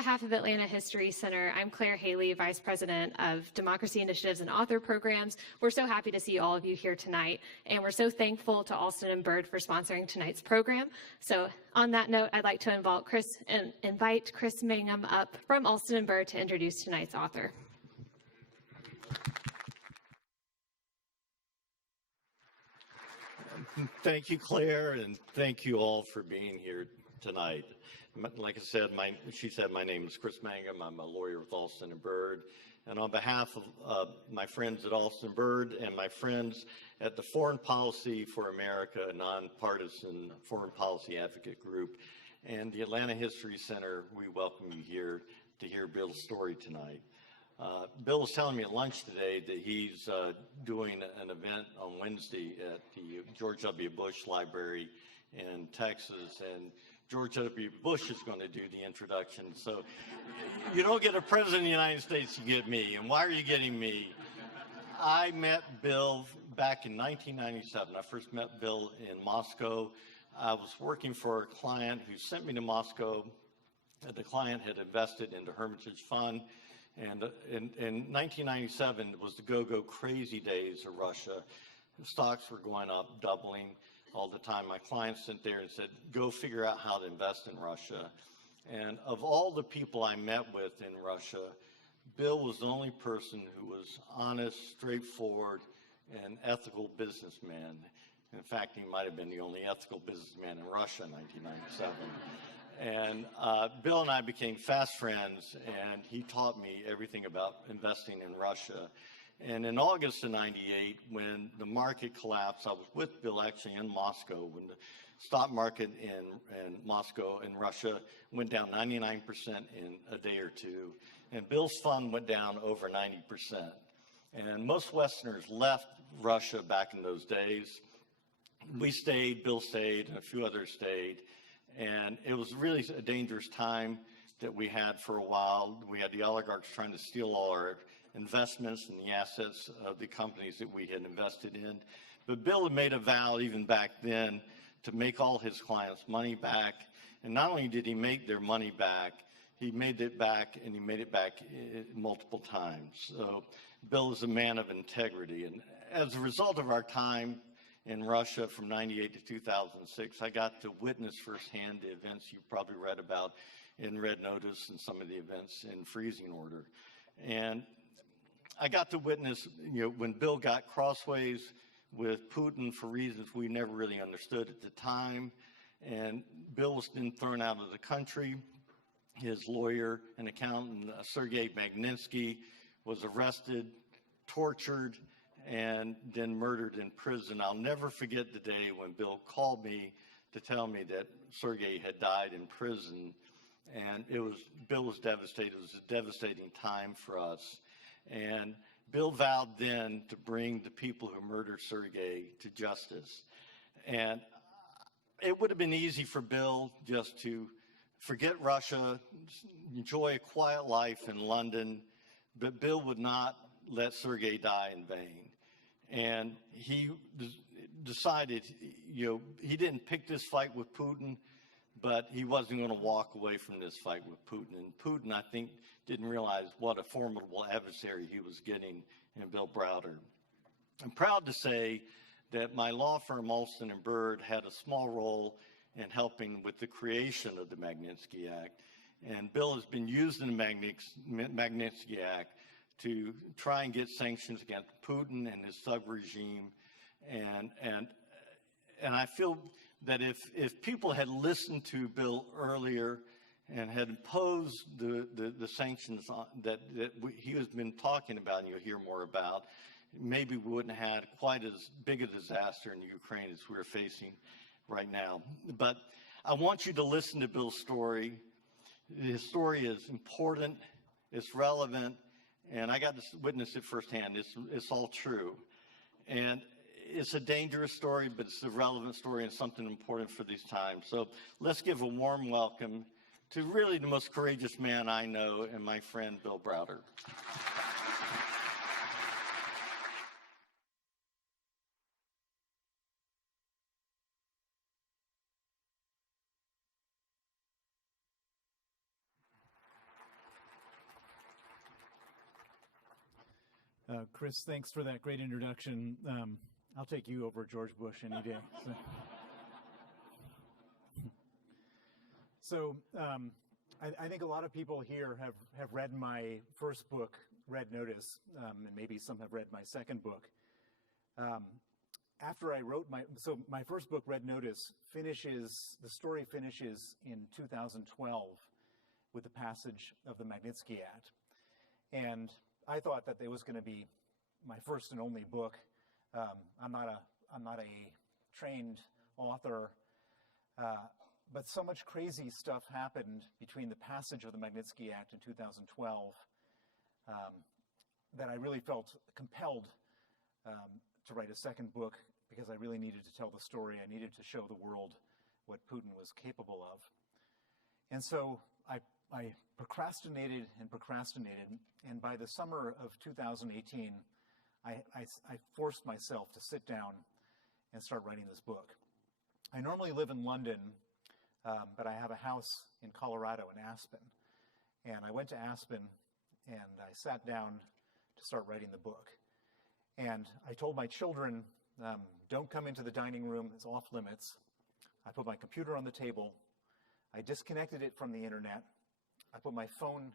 behalf of Atlanta History Center, I'm Claire Haley, Vice President of Democracy Initiatives and Author Programs. We're so happy to see all of you here tonight, and we're so thankful to Alston and Bird for sponsoring tonight's program. So on that note, I'd like to invite Chris Mangum up from Alston and Bird to introduce tonight's author. Thank you, Claire, and thank you all for being here tonight. Like I said, she said my name is Chris Mangum. I'm a lawyer with Alston and Bird. And on behalf of my friends at Alston Bird and my friends at the Foreign Policy for America, a nonpartisan foreign policy advocate group, and the Atlanta History Center, we welcome you here to hear Bill's story tonight. Bill was telling me at lunch today that he's doing an event on Wednesday at the George W. Bush Library in Texas, and George W. Bush is going to do the introduction. So you don't get a president of the United States, you get me. And why are you getting me? I met Bill back in 1997. I first met Bill in Moscow. I was working for a client who sent me to Moscow. The client had invested into Hermitage Fund. And in 1997, it was the go-go crazy days of Russia. Stocks were going up, doubling all the time. My client sent there and said, go figure out how to invest in Russia. And of all the people I met with in Russia, Bill was the only person who was honest, straightforward, and ethical businessman. In fact, he might have been the only ethical businessman in Russia in 1997. And Bill and I became fast friends, and he taught me everything about investing in Russia. And in August of '98, when the market collapsed, I was with Bill actually in Moscow when the stock market in Moscow and Russia went down 99% in a day or two. And Bill's fund went down over 90%. And most Westerners left Russia back in those days. We stayed, Bill stayed, and a few others stayed. And it was really a dangerous time that we had for a while. We had the oligarchs trying to steal all our investments and the assets of the companies that we had invested in. But Bill had made a vow even back then to make all his clients money back. And not only did he make their money back, he made it back, and he made it back multiple times. So Bill is a man of integrity. And as a result of our time in Russia from '98 to 2006, I got to witness firsthand the events you've probably read about in Red Notice and some of the events in Freezing Order. And I got to witness, when Bill got crossways with Putin for reasons we never really understood at the time. And Bill was then thrown out of the country. His lawyer and accountant, Sergei Magnitsky, was arrested, tortured, and then murdered in prison. I'll never forget the day when Bill called me to tell me that Sergei had died in prison. And Bill was devastated. It was a devastating time for us. And Bill vowed then to bring the people who murdered Sergei to justice. And it would have been easy for Bill just to forget Russia, enjoy a quiet life in London, but Bill would not let Sergei die in vain. And he decided, he didn't pick this fight with Putin, but he wasn't going to walk away from this fight with Putin. And Putin, I think, didn't realize what a formidable adversary he was getting in Bill Browder. I'm proud to say that my law firm, Alston and Bird, had a small role in helping with the creation of the Magnitsky Act. And Bill has been using the Magnitsky Act to try and get sanctions against Putin and his sub-regime. And I feel that if people had listened to Bill earlier and had imposed the sanctions that he has been talking about and you'll hear more about, maybe we wouldn't have had quite as big a disaster in Ukraine as we're facing right now. But I want you to listen to Bill's story. His story is important, it's relevant, and I got to witness it firsthand. It's all true. And it's a dangerous story, but it's a relevant story and something important for these times. So let's give a warm welcome to really the most courageous man I know and my friend, Bill Browder. Chris, thanks for that great introduction. I'll take you over George Bush any day. So I think a lot of people here have read my first book, Red Notice, and maybe some have read my second book. After I wrote my first book, Red Notice, the story finishes in 2012 with the passage of the Magnitsky Act. And I thought that it was going to be my first and only book. I'm not a trained author, but so much crazy stuff happened between the passage of the Magnitsky Act in 2012 that I really felt compelled to write a second book, because I really needed to tell the story. I needed to show the world what Putin was capable of. And so I procrastinated and procrastinated, and by the summer of 2018, I forced myself to sit down and start writing this book. I normally live in London, but I have a house in Colorado, in Aspen. And I went to Aspen, and I sat down to start writing the book. And I told my children, don't come into the dining room, it's off limits. I put my computer on the table. I disconnected it from the internet. I put my phone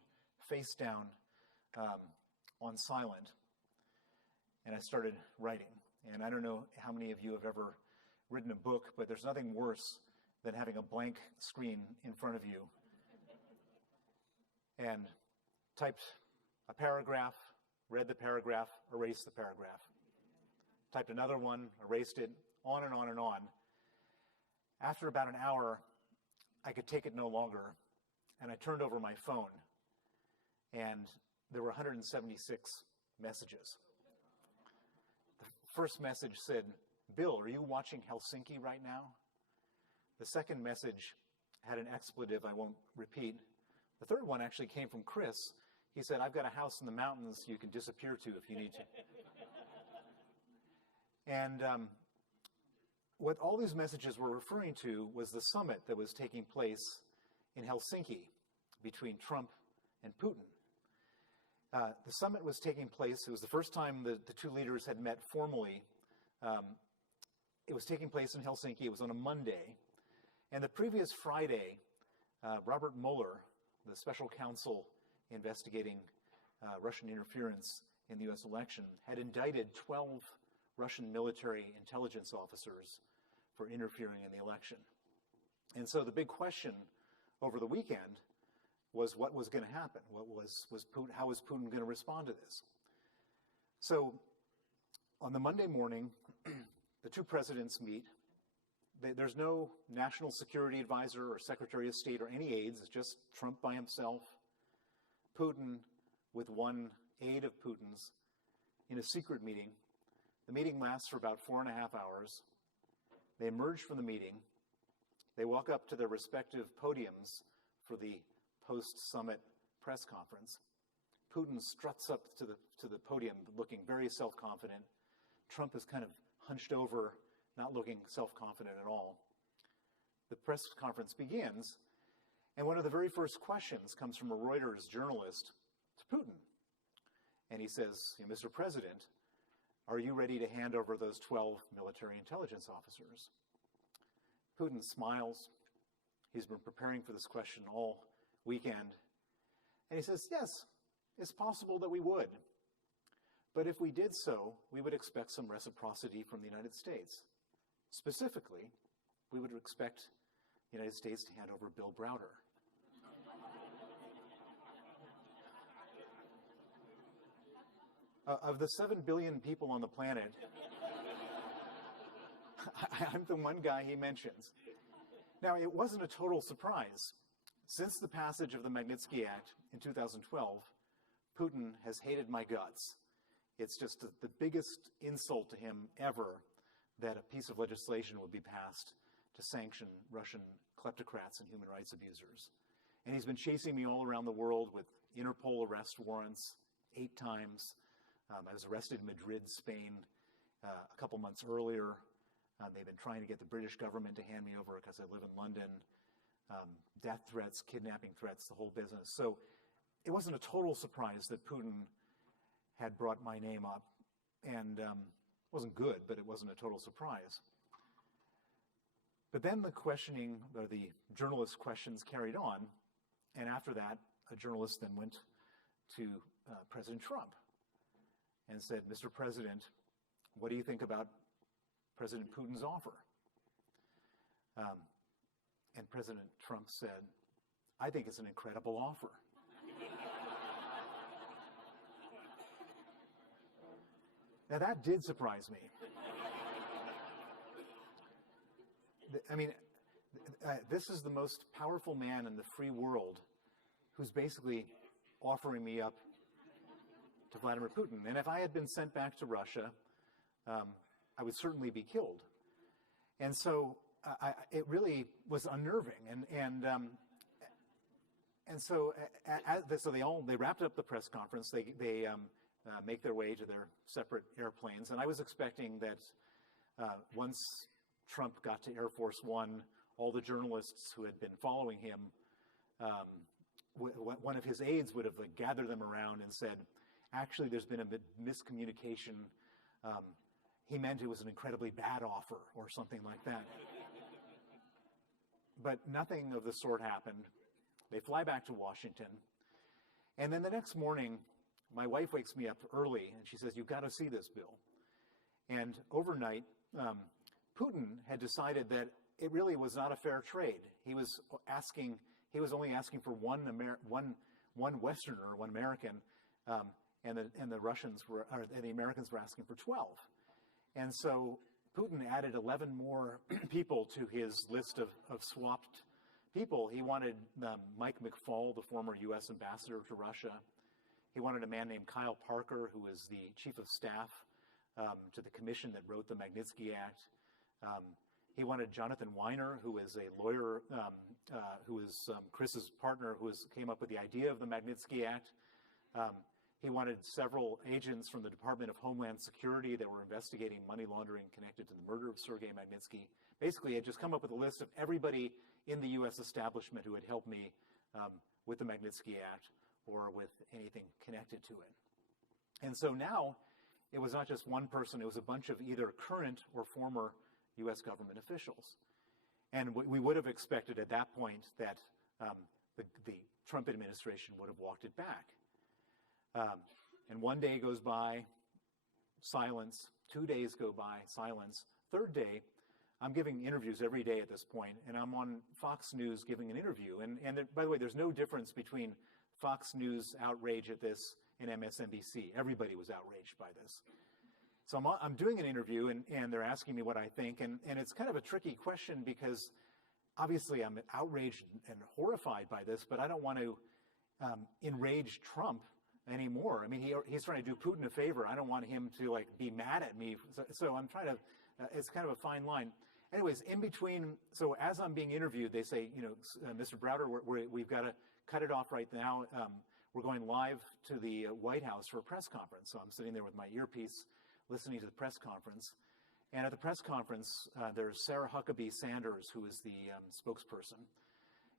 face down on silent, and I started writing. And I don't know how many of you have ever written a book, but there's nothing worse than having a blank screen in front of you and typed a paragraph, read the paragraph, erased the paragraph. Typed another one, erased it, on and on and on. After about an hour, I could take it no longer, and I turned over my phone, and there were 176 messages. The first message said, "Bill, are you watching Helsinki right now?" The second message had an expletive I won't repeat. The third one actually came from Chris. He said, "I've got a house in the mountains you can disappear to if you need to." And what all these messages were referring to was the summit that was taking place in Helsinki between Trump and Putin. The summit was taking place. It was the first time the two leaders had met formally. It was taking place in Helsinki. It was on a Monday. And the previous Friday, Robert Mueller, the special counsel investigating Russian interference in the U.S. election, had indicted 12 Russian military intelligence officers for interfering in the election. And so the big question over the weekend was what was going to happen. How was Putin going to respond to this? So on the Monday morning, the two presidents meet. There's no national security advisor or secretary of state or any aides. It's just Trump by himself, Putin with one aide of Putin's in a secret meeting. The meeting lasts for about 4.5 hours. They emerge from the meeting. They walk up to their respective podiums for the post-summit press conference. Putin struts up to the podium looking very self-confident. Trump is kind of hunched over, not looking self-confident at all. The press conference begins, and one of the very first questions comes from a Reuters journalist to Putin. And he says, "Mr. President, are you ready to hand over those 12 military intelligence officers?" Putin smiles. He's been preparing for this question all weekend. And he says, "Yes, it's possible that we would. But if we did so, we would expect some reciprocity from the United States. Specifically, we would expect the United States to hand over Bill Browder." Of the 7 billion people on the planet, I'm the one guy he mentions. Now, it wasn't a total surprise. Since the passage of the Magnitsky Act in 2012, Putin has hated my guts. It's just the biggest insult to him ever that a piece of legislation would be passed to sanction Russian kleptocrats and human rights abusers. And he's been chasing me all around the world with Interpol arrest warrants 8 times. I was arrested in Madrid, Spain, a couple months earlier. They've been trying to get the British government to hand me over because I live in London. Death threats, kidnapping threats, the whole business. So it wasn't a total surprise that Putin had brought my name up, and it wasn't good, but it wasn't a total surprise. But then the questioning, or the journalist questions carried on, and after that, a journalist then went to President Trump and said, "Mr. President, what do you think about President Putin's offer?" And President Trump said, "I think it's an incredible offer." Now that did surprise me. I mean, this is the most powerful man in the free world who's basically offering me up to Vladimir Putin. And if I had been sent back to Russia, I would certainly be killed. And so it really was unnerving. So they wrapped up the press conference. They make their way to their separate airplanes. And I was expecting that once Trump got to Air Force One, all the journalists who had been following him, one of his aides would have gathered them around and said, "Actually, there's been a miscommunication. He meant it was an incredibly bad offer," or something like that. But nothing of the sort happened. They fly back to Washington. And then the next morning, my wife wakes me up early, and she says, "You've got to see this, Bill." And overnight, Putin had decided that it really was not a fair trade. He was only asking for one Westerner, one American, and the the Americans were asking for 12. And so Putin added 11 more people to his list of swapped people. He wanted Mike McFaul, the former U.S. ambassador to Russia. He wanted a man named Kyle Parker, who was the chief of staff to the commission that wrote the Magnitsky Act. He wanted Jonathan Weiner, who is a lawyer, who is Chris's partner, who came up with the idea of the Magnitsky Act. He wanted several agents from the Department of Homeland Security that were investigating money laundering connected to the murder of Sergei Magnitsky. Basically, he had just come up with a list of everybody in the U.S. establishment who had helped me with the Magnitsky Act or with anything connected to it. And so now, it was not just one person, it was a bunch of either current or former U.S. government officials. And we would have expected at that point that the Trump administration would have walked it back. And one day goes by, silence. 2 days go by, silence. Third day, I'm giving interviews every day at this point, and I'm on Fox News giving an interview. And by the way, there's no difference between Fox News outrage at this and MSNBC. Everybody was outraged by this. So I'm doing an interview, and they're asking me what I think, and it's kind of a tricky question because obviously I'm outraged and horrified by this, but I don't want to enrage Trump anymore. I mean, he's trying to do Putin a favor. I don't want him to be mad at me. So I'm trying to, it's kind of a fine line. Anyways, in between, so as I'm being interviewed, they say, Mr. Browder, we've got to cut it off right now. We're going live to the White House for a press conference. So I'm sitting there with my earpiece, listening to the press conference. And at the press conference, there's Sarah Huckabee Sanders, who is the spokesperson.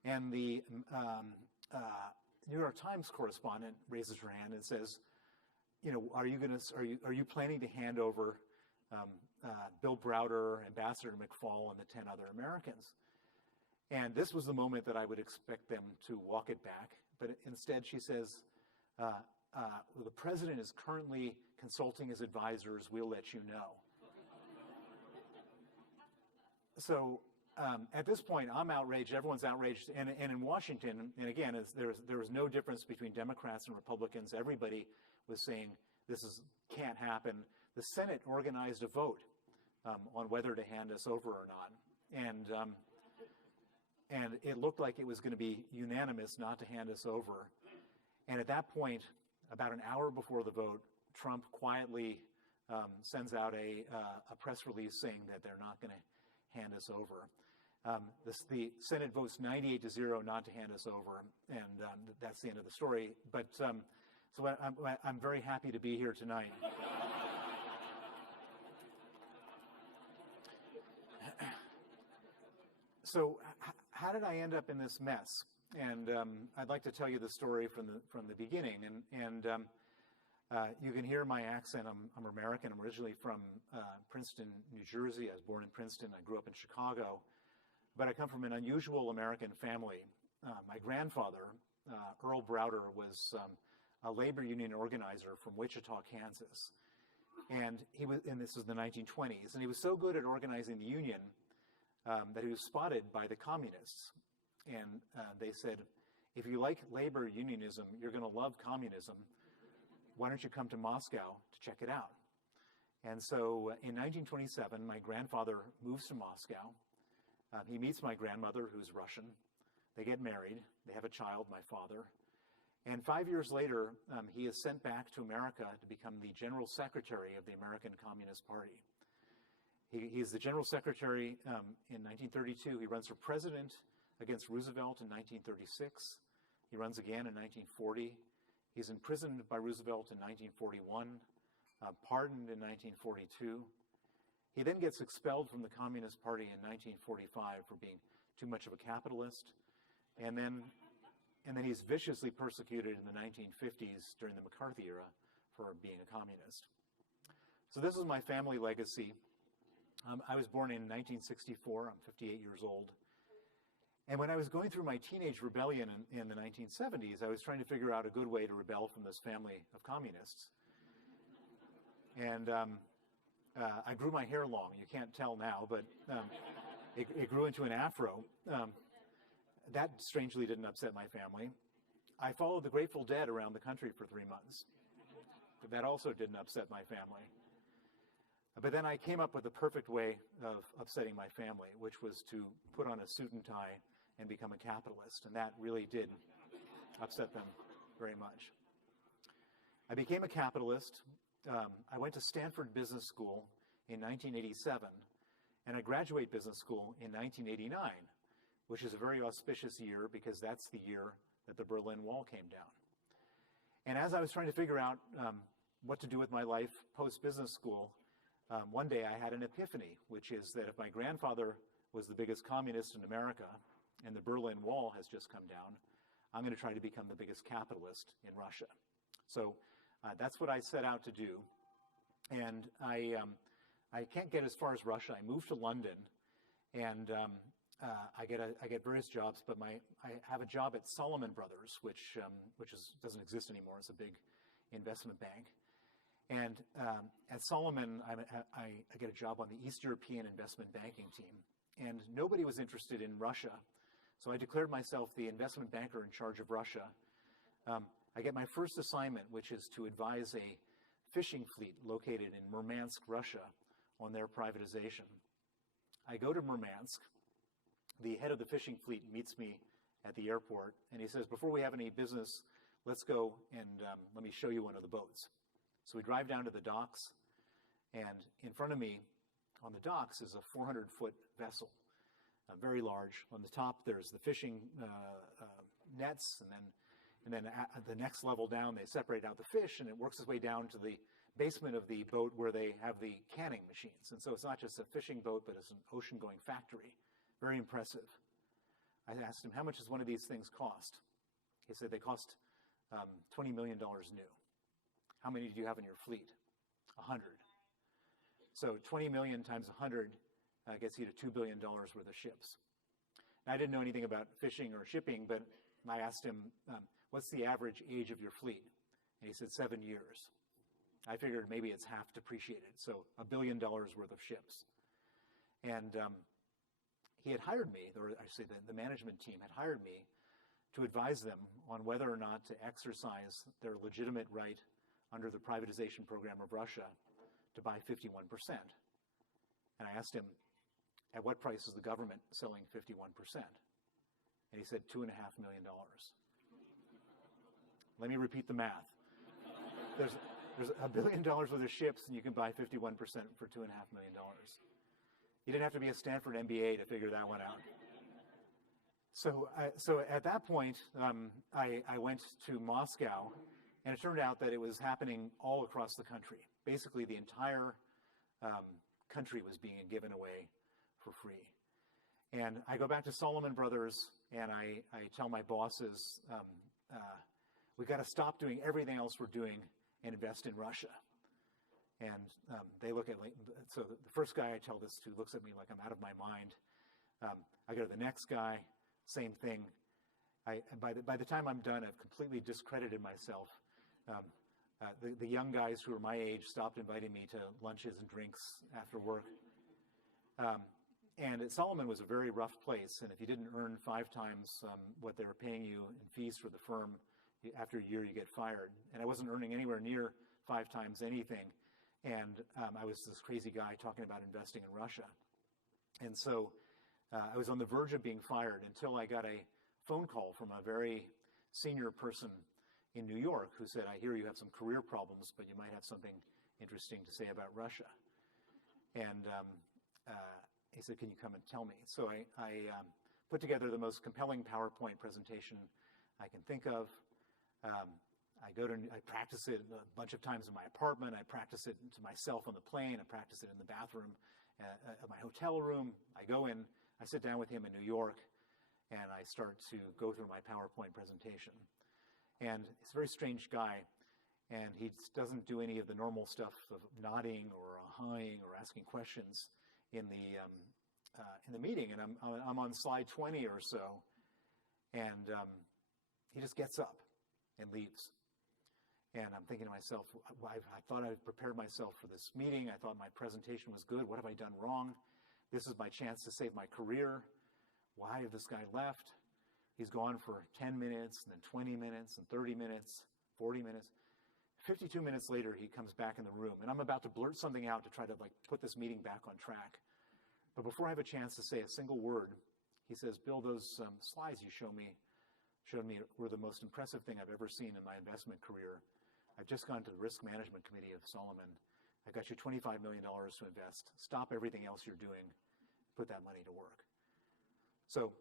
And the New York Times correspondent raises her hand and says, are you planning to hand over Bill Browder, Ambassador McFaul, and the 10 other Americans? And this was the moment that I would expect them to walk it back. But instead she says, the president is currently consulting his advisors. We'll let you know. So at this point, I'm outraged. Everyone's outraged. And in Washington, and again, there was no difference between Democrats and Republicans. Everybody was saying this can't happen. The Senate organized a vote on whether to hand us over or not. And it looked like it was going to be unanimous not to hand us over. And at that point, about an hour before the vote, Trump quietly sends out a press release saying that they're not going to hand us over. The Senate votes 98-0 not to hand us over, and that's the end of the story. But so I'm very happy to be here tonight. So how did I end up in this mess? And I'd like to tell you the story from the beginning. And You can hear my accent. I'm American. I'm originally from Princeton, New Jersey. I was born in Princeton. I grew up in Chicago. But I come from an unusual American family. My grandfather, Earl Browder, was a labor union organizer from Wichita, Kansas. And this was the 1920s. And he was so good at organizing the union that he was spotted by the communists. And they said, if you like labor unionism, you're going to love communism. Why don't you come to Moscow to check it out? And so in 1927, my grandfather moves to Moscow. He meets my grandmother, who's Russian. They get married. They have a child, my father. And 5 years later, he is sent back to America to become the General Secretary of the American Communist Party. He's the General Secretary in 1932. He runs for president against Roosevelt in 1936. He runs again in 1940. He's imprisoned by Roosevelt in 1941, pardoned in 1942. He then gets expelled from the Communist Party in 1945 for being too much of a capitalist. And then he's viciously persecuted in the 1950s during the McCarthy era for being a communist. So this is my family legacy. I was born in 1964. I'm 58 years old. And when I was going through my teenage rebellion in the 1970s, I was trying to figure out a good way to rebel from this family of communists. And I grew my hair long. You can't tell now, but it grew into an afro. That strangely didn't upset my family. I followed the Grateful Dead around the country for 3 months. But that also didn't upset my family. But then I came up with the perfect way of upsetting my family, which was to put on a suit and tie and become a capitalist. And that really did upset them very much. I became a capitalist. I went to Stanford Business School in 1987, and I graduated business school in 1989, which is a very auspicious year because that's the year that the Berlin Wall came down. And as I was trying to figure out what to do with my life post-business school, one day I had an epiphany, which is that if my grandfather was the biggest communist in America and the Berlin Wall has just come down, I'm going to try to become the biggest capitalist in Russia. So that's what I set out to do. And I can't get as far as Russia. I moved to London, and I get various jobs, but I have a job at Salomon Brothers, which doesn't exist anymore. It's a big investment bank. And at Salomon, I get a job on the East European investment banking team. And nobody was interested in Russia. So I declared myself the investment banker in charge of Russia. I get my first assignment, which is to advise a fishing fleet located in Murmansk, Russia, on their privatization. I go to Murmansk. The head of the fishing fleet meets me at the airport, and he says, before we have any business, let's go and let me show you one of the boats. So we drive down to the docks, and in front of me on the docks is a 400-foot vessel, very large. On the top, there's the fishing nets, and then at the next level down, they separate out the fish, and it works its way down to the basement of the boat where they have the canning machines. And so it's not just a fishing boat, but it's an ocean-going factory. Very impressive. I asked him, how much does one of these things cost? He said they cost $20 million new. How many do you have in your fleet? 100. So 20 million times 100 gets you to $2 billion worth of ships. Now, I didn't know anything about fishing or shipping, but I asked him, what's the average age of your fleet? And he said 7 years. I figured maybe it's half depreciated, so $1 billion worth of ships. And he had hired me, or I should say the management team had hired me to advise them on whether or not to exercise their legitimate right under the privatization program of Russia to buy 51%. And I asked him, at what price is the government selling 51%? And he said, $2.5 million. Let me repeat the math. There's $1 billion worth of ships, and you can buy 51% for $2.5 million. You didn't have to be a Stanford MBA to figure that one out. So at that point, I went to Moscow, and it turned out that it was happening all across the country. Basically, the entire country was being given away for free. And I go back to Salomon Brothers, and I tell my bosses, we've got to stop doing everything else we're doing and invest in Russia. And they look at, so the first guy I tell this to looks at me like I'm out of my mind. I go to the next guy, same thing. By the time I'm done, I've completely discredited myself. The young guys who are my age stopped inviting me to lunches and drinks after work. And Solomon was a very rough place, and if you didn't earn 5 times what they were paying you in fees for the firm, after a year you get fired. And I wasn't earning anywhere near 5 times anything, and I was this crazy guy talking about investing in Russia. And so I was on the verge of being fired until I got a phone call from a very senior person in New York who said, I hear you have some career problems, but you might have something interesting to say about Russia. And he said, can you come and tell me? So I put together the most compelling PowerPoint presentation I can think of. I practice it a bunch of times in my apartment. I practice it to myself on the plane. I practice it in the bathroom at my hotel room. I go in, I sit down with him in New York, and I start to go through my PowerPoint presentation. And he's a very strange guy, and he doesn't do any of the normal stuff of nodding or ahhing or asking questions in the meeting. And I'm on slide 20 or so, and he just gets up and leaves. And I'm thinking to myself, I thought I'd prepared myself for this meeting. I thought my presentation was good. What have I done wrong? This is my chance to save my career. Why have this guy left? He's gone for 10 minutes, and then 20 minutes, and 30 minutes, 40 minutes. 52 minutes later, he comes back in the room, and I'm about to blurt something out to try to put this meeting back on track. But before I have a chance to say a single word, he says, Bill, those slides you showed me were the most impressive thing I've ever seen in my investment career. I've just gone to the risk management committee of Solomon. I got you $25 million to invest. Stop everything else you're doing. Put that money to work. So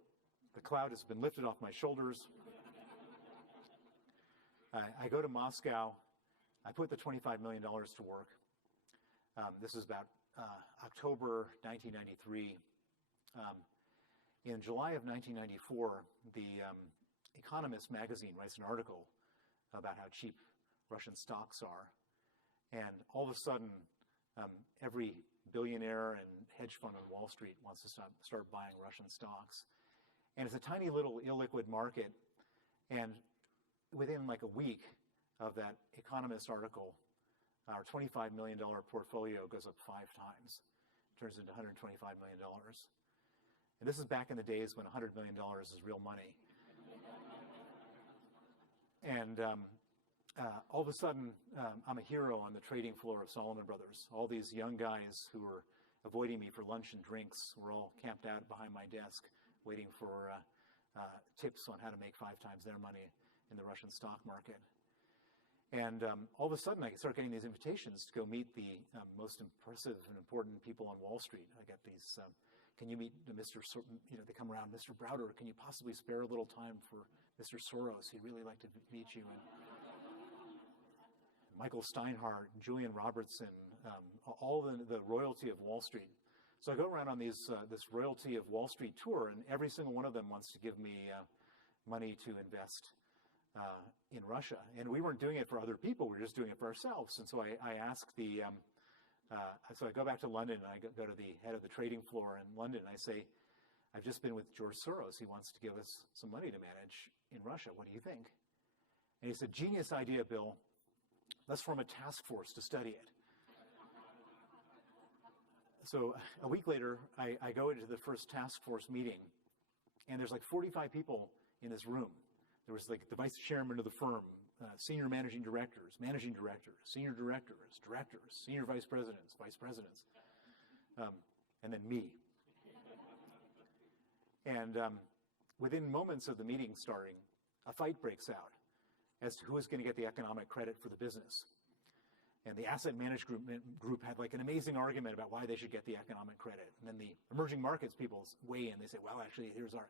the cloud has been lifted off my shoulders. I go to Moscow. I put the $25 million to work. This is about October 1993. In July of 1994, the Economist magazine writes an article about how cheap Russian stocks are. And all of a sudden, every billionaire and hedge fund on Wall Street wants to start buying Russian stocks. And it's a tiny little illiquid market. And within like a week of that Economist article, our $25 million portfolio goes up 5 times. Turns into $125 million. And this is back in the days when $100 million is real money. And all of a sudden, I'm a hero on the trading floor of Solomon Brothers. All these young guys who were avoiding me for lunch and drinks were all camped out behind my desk waiting for tips on how to make 5 times their money in the Russian stock market. And all of a sudden, I start getting these invitations to go meet the most impressive and important people on Wall Street. I get these, can you meet Mr. They come around, Mr. Browder, can you possibly spare a little time for Mr. Soros? He'd really like to meet you. And Michael Steinhardt, Julian Robertson, all the royalty of Wall Street. So I go around on this royalty of Wall Street tour, and every single one of them wants to give me money to invest in Russia. And we weren't doing it for other people, we were just doing it for ourselves. And so I asked so I go back to London, and I go to the head of the trading floor in London, and I say, I've just been with George Soros. He wants to give us some money to manage in Russia. What do you think? And he said, genius idea, Bill. Let's form a task force to study it. So a week later, I go into the first task force meeting, and there's like 45 people in this room. There was like the vice chairman of the firm, senior managing directors, senior directors, senior vice presidents, and then me. And within moments of the meeting starting, a fight breaks out as to who is going to get the economic credit for the business. And the asset management group had like an amazing argument about why they should get the economic credit. And then the emerging markets people weigh in. They say, well, actually, here's our...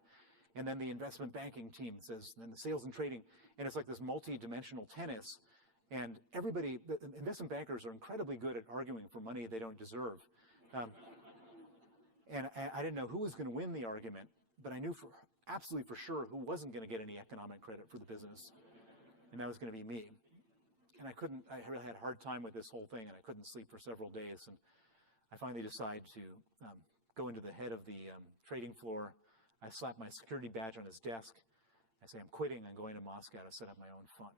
And then the investment banking team says, and then the sales and trading. And it's like this multi-dimensional tennis. And everybody, the investment bankers are incredibly good at arguing for money they don't deserve. And I didn't know who was going to win the argument, but I knew absolutely for sure who wasn't going to get any economic credit for the business. And that was going to be me. And I really had a hard time with this whole thing, and I couldn't sleep for several days. And I finally decide to go into the head of the trading floor. I slap my security badge on his desk. I say, I'm quitting. I'm going to Moscow to set up my own fund.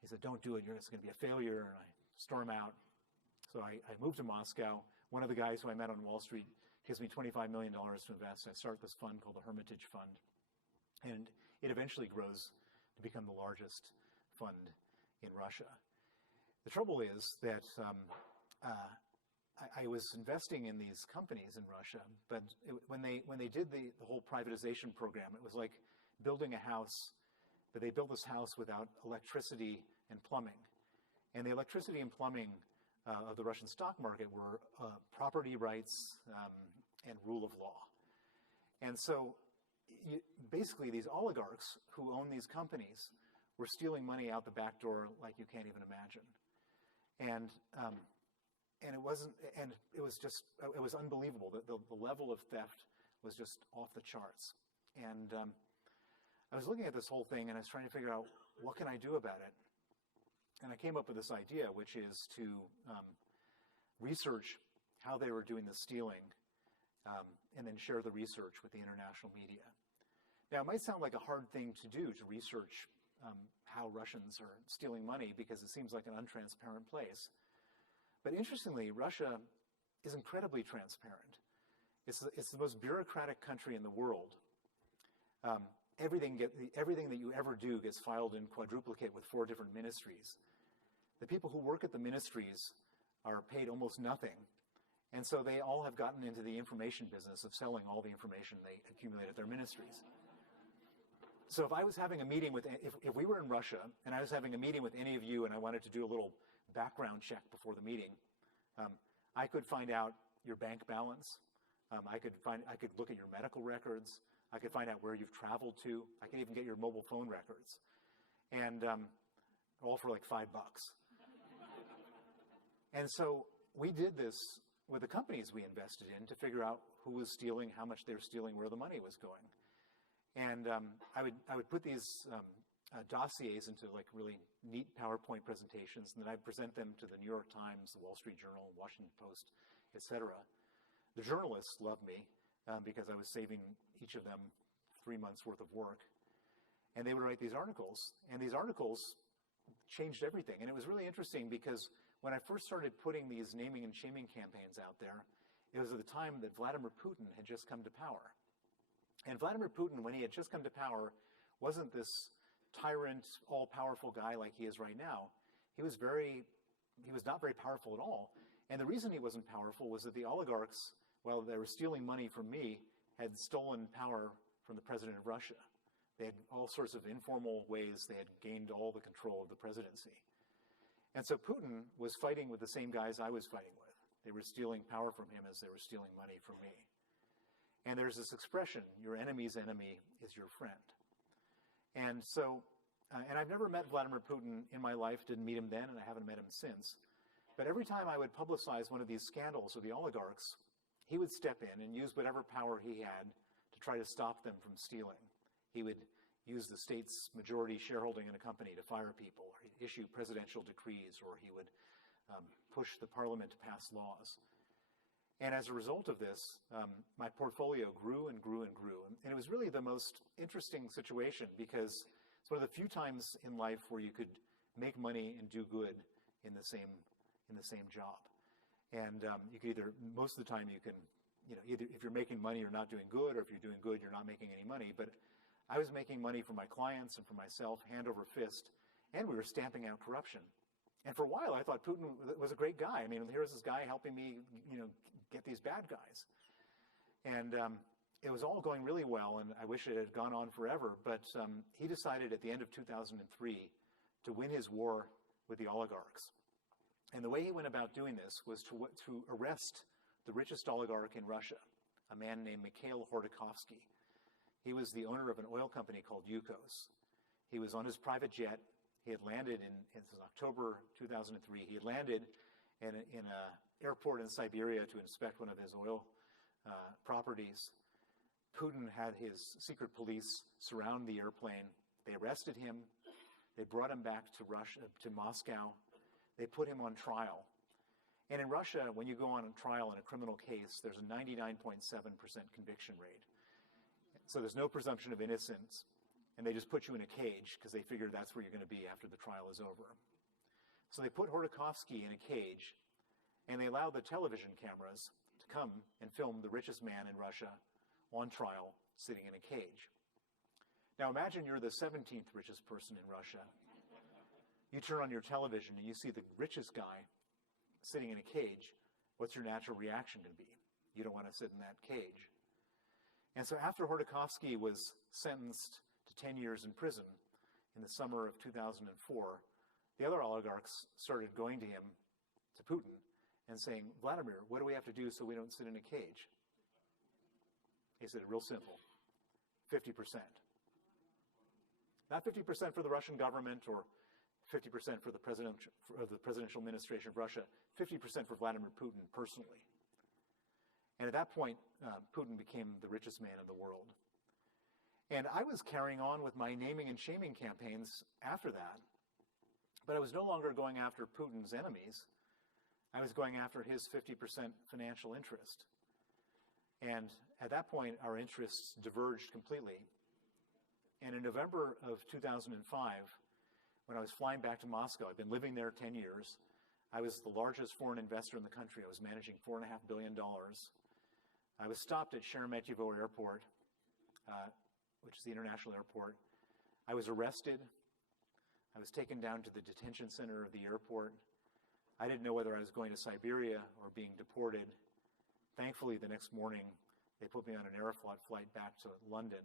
He said, don't do it. It's going to be a failure. And I storm out. So I move to Moscow. One of the guys who I met on Wall Street gives me $25 million to invest. I start this fund called the Hermitage Fund. And it eventually grows to become the largest fund in Russia. The trouble is that I was investing in these companies in Russia, but when they did the whole privatization program, it was like building a house, but they built this house without electricity and plumbing. And the electricity and plumbing of the Russian stock market were property rights and rule of law. And so basically these oligarchs who own these companies were stealing money out the back door like you can't even imagine. And it was unbelievable. The level of theft was just off the charts. And I was looking at this whole thing and I was trying to figure out what can I do about it. And I came up with this idea, which is to research how they were doing the stealing and then share the research with the international media. Now, it might sound like a hard thing to do to research how Russians are stealing money because it seems like an untransparent place. But interestingly, Russia is incredibly transparent. It's the most bureaucratic country in the world. Everything that you ever do gets filed in quadruplicate with 4 different ministries. The people who work at the ministries are paid almost nothing. And so they all have gotten into the information business of selling all the information they accumulate at their ministries. So if I was having a meeting if we were in Russia and I was having a meeting with any of you and I wanted to do a little background check before the meeting, I could find out your bank balance. I could look at your medical records. I could find out where you've traveled to. I could even get your mobile phone records. And all for like $5. And so we did this with the companies we invested in to figure out who was stealing, how much they were stealing, where the money was going. And I would put these dossiers into like really neat PowerPoint presentations, and then I'd present them to the New York Times, the Wall Street Journal, Washington Post, etc. The journalists loved me because I was saving each of them 3 months worth of work. And they would write these articles, and these articles changed everything. And it was really interesting because when I first started putting these naming and shaming campaigns out there, it was at the time that Vladimir Putin had just come to power. And Vladimir Putin, when he had just come to power, wasn't this tyrant, all-powerful guy like he is right now. He was not very powerful at all. And the reason he wasn't powerful was that the oligarchs, while they were stealing money from me, had stolen power from the president of Russia. They had all sorts of informal ways they had gained all the control of the presidency. And so Putin was fighting with the same guys I was fighting with. They were stealing power from him as they were stealing money from me. And there's this expression, your enemy's enemy is your friend. And so, and I've never met Vladimir Putin in my life, didn't meet him then, and I haven't met him since. But every time I would publicize one of these scandals with the oligarchs, he would step in and use whatever power he had to try to stop them from stealing. He would use the state's majority shareholding in a company to fire people, or he'd issue presidential decrees, or he would push the parliament to pass laws. And as a result of this, my portfolio grew and grew and grew. And it was really the most interesting situation because it's one of the few times in life where you could make money and do good in the same job. And you could either, most of the time you can, either if you're making money, you're not doing good, or if you're doing good, you're not making any money. But I was making money for my clients and for myself, hand over fist, and we were stamping out corruption. And for a while, I thought Putin was a great guy. I mean, here's this guy helping me, get these bad guys. And it was all going really well, and I wish it had gone on forever. But he decided at the end of 2003 to win his war with the oligarchs. And the way he went about doing this was to arrest the richest oligarch in Russia, a man named Mikhail Khodorkovsky. He was the owner of an oil company called Yukos. He was on his private jet. He had landed in October 2003. He had landed in an airport in Siberia to inspect one of his oil properties. Putin had his secret police surround the airplane. They arrested him. They brought him back to Russia, to Moscow. They put him on trial. And in Russia, when you go on trial in a criminal case, there's a 99.7% conviction rate. So there's no presumption of innocence, and they just put you in a cage because they figure that's where you're going to be after the trial is over. So they put Khodorkovsky in a cage, and they allowed the television cameras to come and film the richest man in Russia on trial, sitting in a cage. Now imagine you're the 17th richest person in Russia. You turn on your television and you see the richest guy sitting in a cage. What's your natural reaction going to be? You don't want to sit in that cage. And so after Khodorkovsky was sentenced to 10 years in prison in the summer of 2004, the other oligarchs started going to him, to Putin, and saying, Vladimir, what do we have to do so we don't sit in a cage? He said, real simple, 50%. Not 50% for the Russian government or 50% for the presidential administration of Russia, 50% for Vladimir Putin personally. And at that point, Putin became the richest man in the world. And I was carrying on with my naming and shaming campaigns after that, but I was no longer going after Putin's enemies. I was going after his 50% financial interest. And at that point, our interests diverged completely. And in November of 2005, when I was flying back to Moscow, I'd been living there 10 years. I was the largest foreign investor in the country. I was managing $4.5 billion. I was stopped at Sheremetyevo Airport, which is the international airport. I was arrested. I was taken down to the detention center of the airport. I didn't know whether I was going to Siberia or being deported. Thankfully, the next morning, they put me on an Aeroflot flight back to London.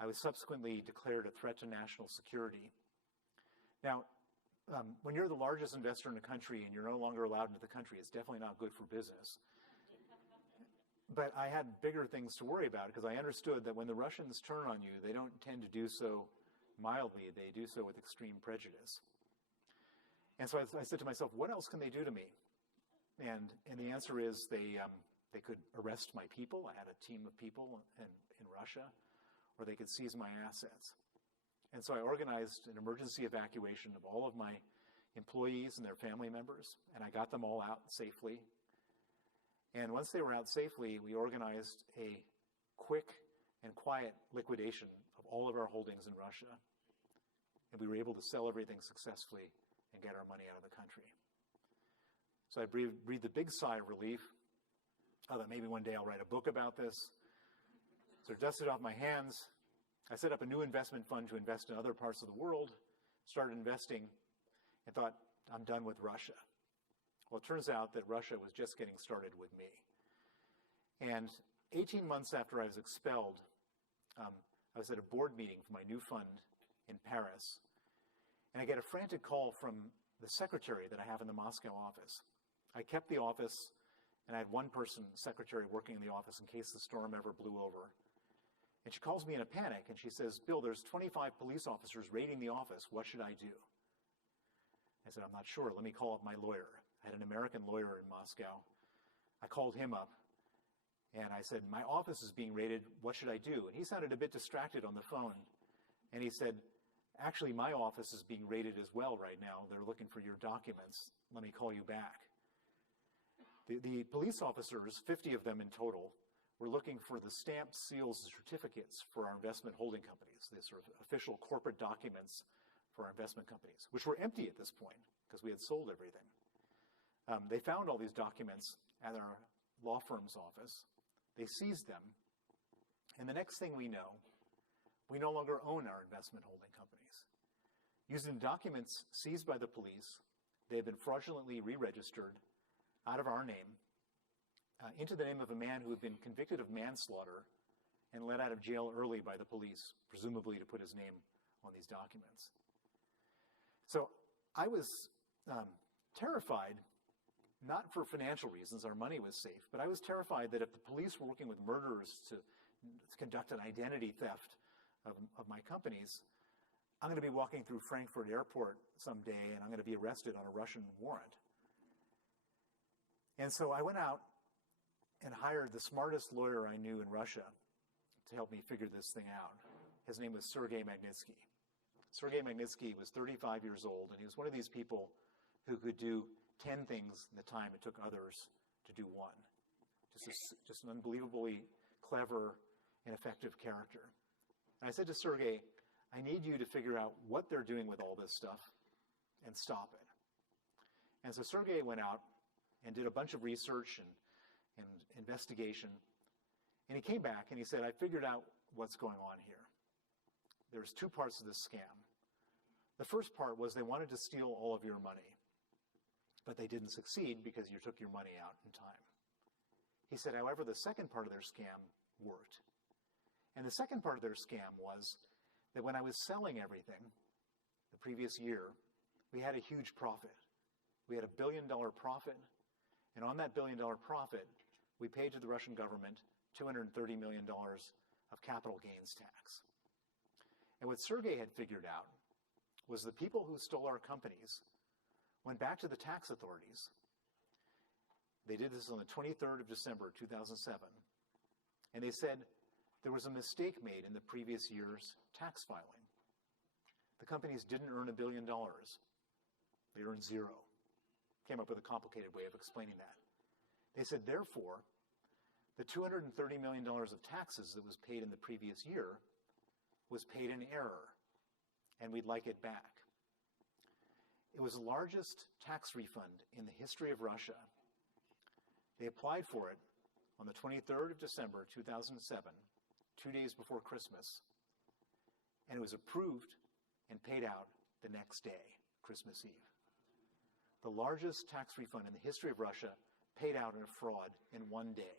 I was subsequently declared a threat to national security. Now, when you're the largest investor in the country and you're no longer allowed into the country, it's definitely not good for business. But I had bigger things to worry about because I understood that when the Russians turn on you, they don't tend to do so mildly. They do so with extreme prejudice. And so I said to myself, what else can they do to me? And the answer is they could arrest my people. I had a team of people in Russia, or they could seize my assets. And so I organized an emergency evacuation of all of my employees and their family members, and I got them all out safely. And once they were out safely, we organized a quick and quiet liquidation of all of our holdings in Russia. And we were able to sell everything successfully and get our money out of the country. So I breathed a big sigh of relief. I thought maybe one day I'll write a book about this. So I dusted off my hands. I set up a new investment fund to invest in other parts of the world, started investing, and thought, I'm done with Russia. Well, it turns out that Russia was just getting started with me. And 18 months after I was expelled, I was at a board meeting for my new fund in Paris, and I get a frantic call from the secretary that I have in the Moscow office. I kept the office, and I had one person, secretary, working in the office in case the storm ever blew over. And she calls me in a panic, and she says, Bill, there's 25 police officers raiding the office. What should I do? I said, I'm not sure. Let me call up my lawyer. I had an American lawyer in Moscow. I called him up, and I said, my office is being raided. What should I do? And he sounded a bit distracted on the phone. And he said, actually, my office is being raided as well right now. They're looking for your documents. Let me call you back. The police officers, 50 of them in total, were looking for the stamped seals and certificates for our investment holding companies, the sort of official corporate documents for our investment companies, which were empty at this point because we had sold everything. They found all these documents at our law firm's office. They seized them. And the next thing we know, we no longer own our investment holding companies. Using the documents seized by the police, they have been fraudulently re-registered out of our name into the name of a man who had been convicted of manslaughter and let out of jail early by the police, presumably to put his name on these documents. So I was terrified, not for financial reasons, our money was safe, but I was terrified that if the police were working with murderers to conduct an identity theft of my companies, I'm going to be walking through Frankfurt Airport someday and I'm going to be arrested on a Russian warrant. And so I went out and hired the smartest lawyer I knew in Russia to help me figure this thing out. His name was Sergei Magnitsky. Sergei Magnitsky was 35 years old, and he was one of these people who could do 10 things in the time it took others to do one. Just an unbelievably clever and effective character. And I said to Sergei, I need you to figure out what they're doing with all this stuff and stop it. And so Sergei went out and did a bunch of research and investigation. And he came back and he said, I figured out what's going on here. There's two parts of this scam. The first part was they wanted to steal all of your money, but they didn't succeed because you took your money out in time. He said, however, the second part of their scam worked. And the second part of their scam was that when I was selling everything the previous year, we had a huge profit. We had $1 billion profit, and on that $1 billion profit, we paid to the Russian government $230 million of capital gains tax. And what Sergei had figured out was the people who stole our companies went back to the tax authorities. They did this on the 23rd of December, 2007, and they said there was a mistake made in the previous year's tax filing. The companies didn't earn $1 billion. They earned zero. Came up with a complicated way of explaining that. They said, therefore, the $230 million of taxes that was paid in the previous year was paid in error, and we'd like it back. It was the largest tax refund in the history of Russia. They applied for it on the 23rd of December, 2007, 2 days before Christmas, and it was approved and paid out the next day, Christmas Eve. The largest tax refund in the history of Russia paid out in a fraud in one day.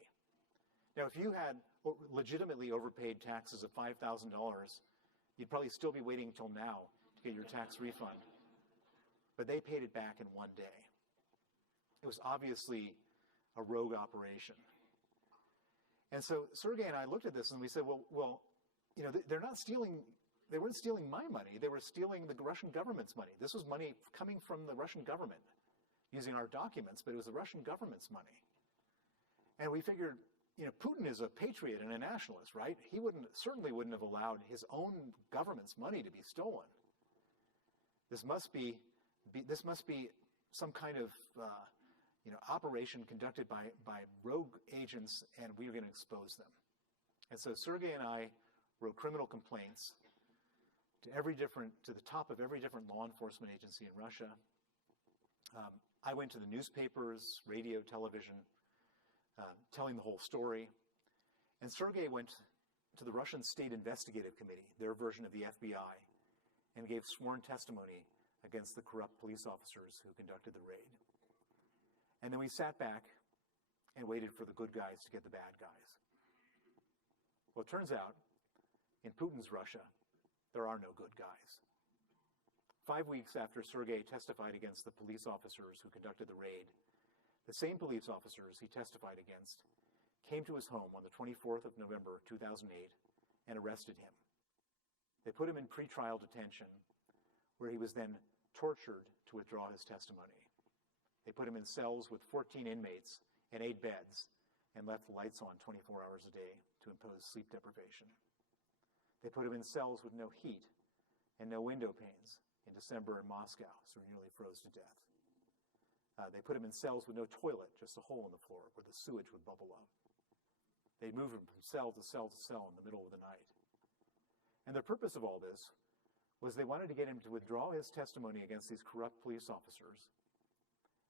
Now, if you had legitimately overpaid taxes of $5,000, you'd probably still be waiting until now to get your tax refund. But they paid it back in one day. It was obviously a rogue operation. And so Sergei and I looked at this and we said, well, you know, they're not stealing, they weren't stealing my money, they were stealing the Russian government's money. This was money coming from the Russian government using our documents, but it was the Russian government's money. And we figured, you know, Putin is a patriot and a nationalist, right? He certainly wouldn't have allowed his own government's money to be stolen. This must be some kind of operation conducted by rogue agents, and we are going to expose them. And so Sergei and I wrote criminal complaints to the top of every different law enforcement agency in Russia. I went to the newspapers, radio, television, telling the whole story. And Sergei went to the Russian State Investigative Committee, their version of the FBI, and gave sworn testimony against the corrupt police officers who conducted the raid. And then we sat back and waited for the good guys to get the bad guys. Well, it turns out, in Putin's Russia, there are no good guys. 5 weeks after Sergei testified against the police officers who conducted the raid, the same police officers he testified against came to his home on the 24th of November, 2008, and arrested him. They put him in pretrial detention, where he was then tortured to withdraw his testimony. They put him in cells with 14 inmates and 8 beds and left the lights on 24 hours a day to impose sleep deprivation. They put him in cells with no heat and no window panes in December in Moscow, so he nearly froze to death. They put him in cells with no toilet, just a hole in the floor where the sewage would bubble up. They'd move him from cell to cell to cell in the middle of the night. And the purpose of all this was they wanted to get him to withdraw his testimony against these corrupt police officers,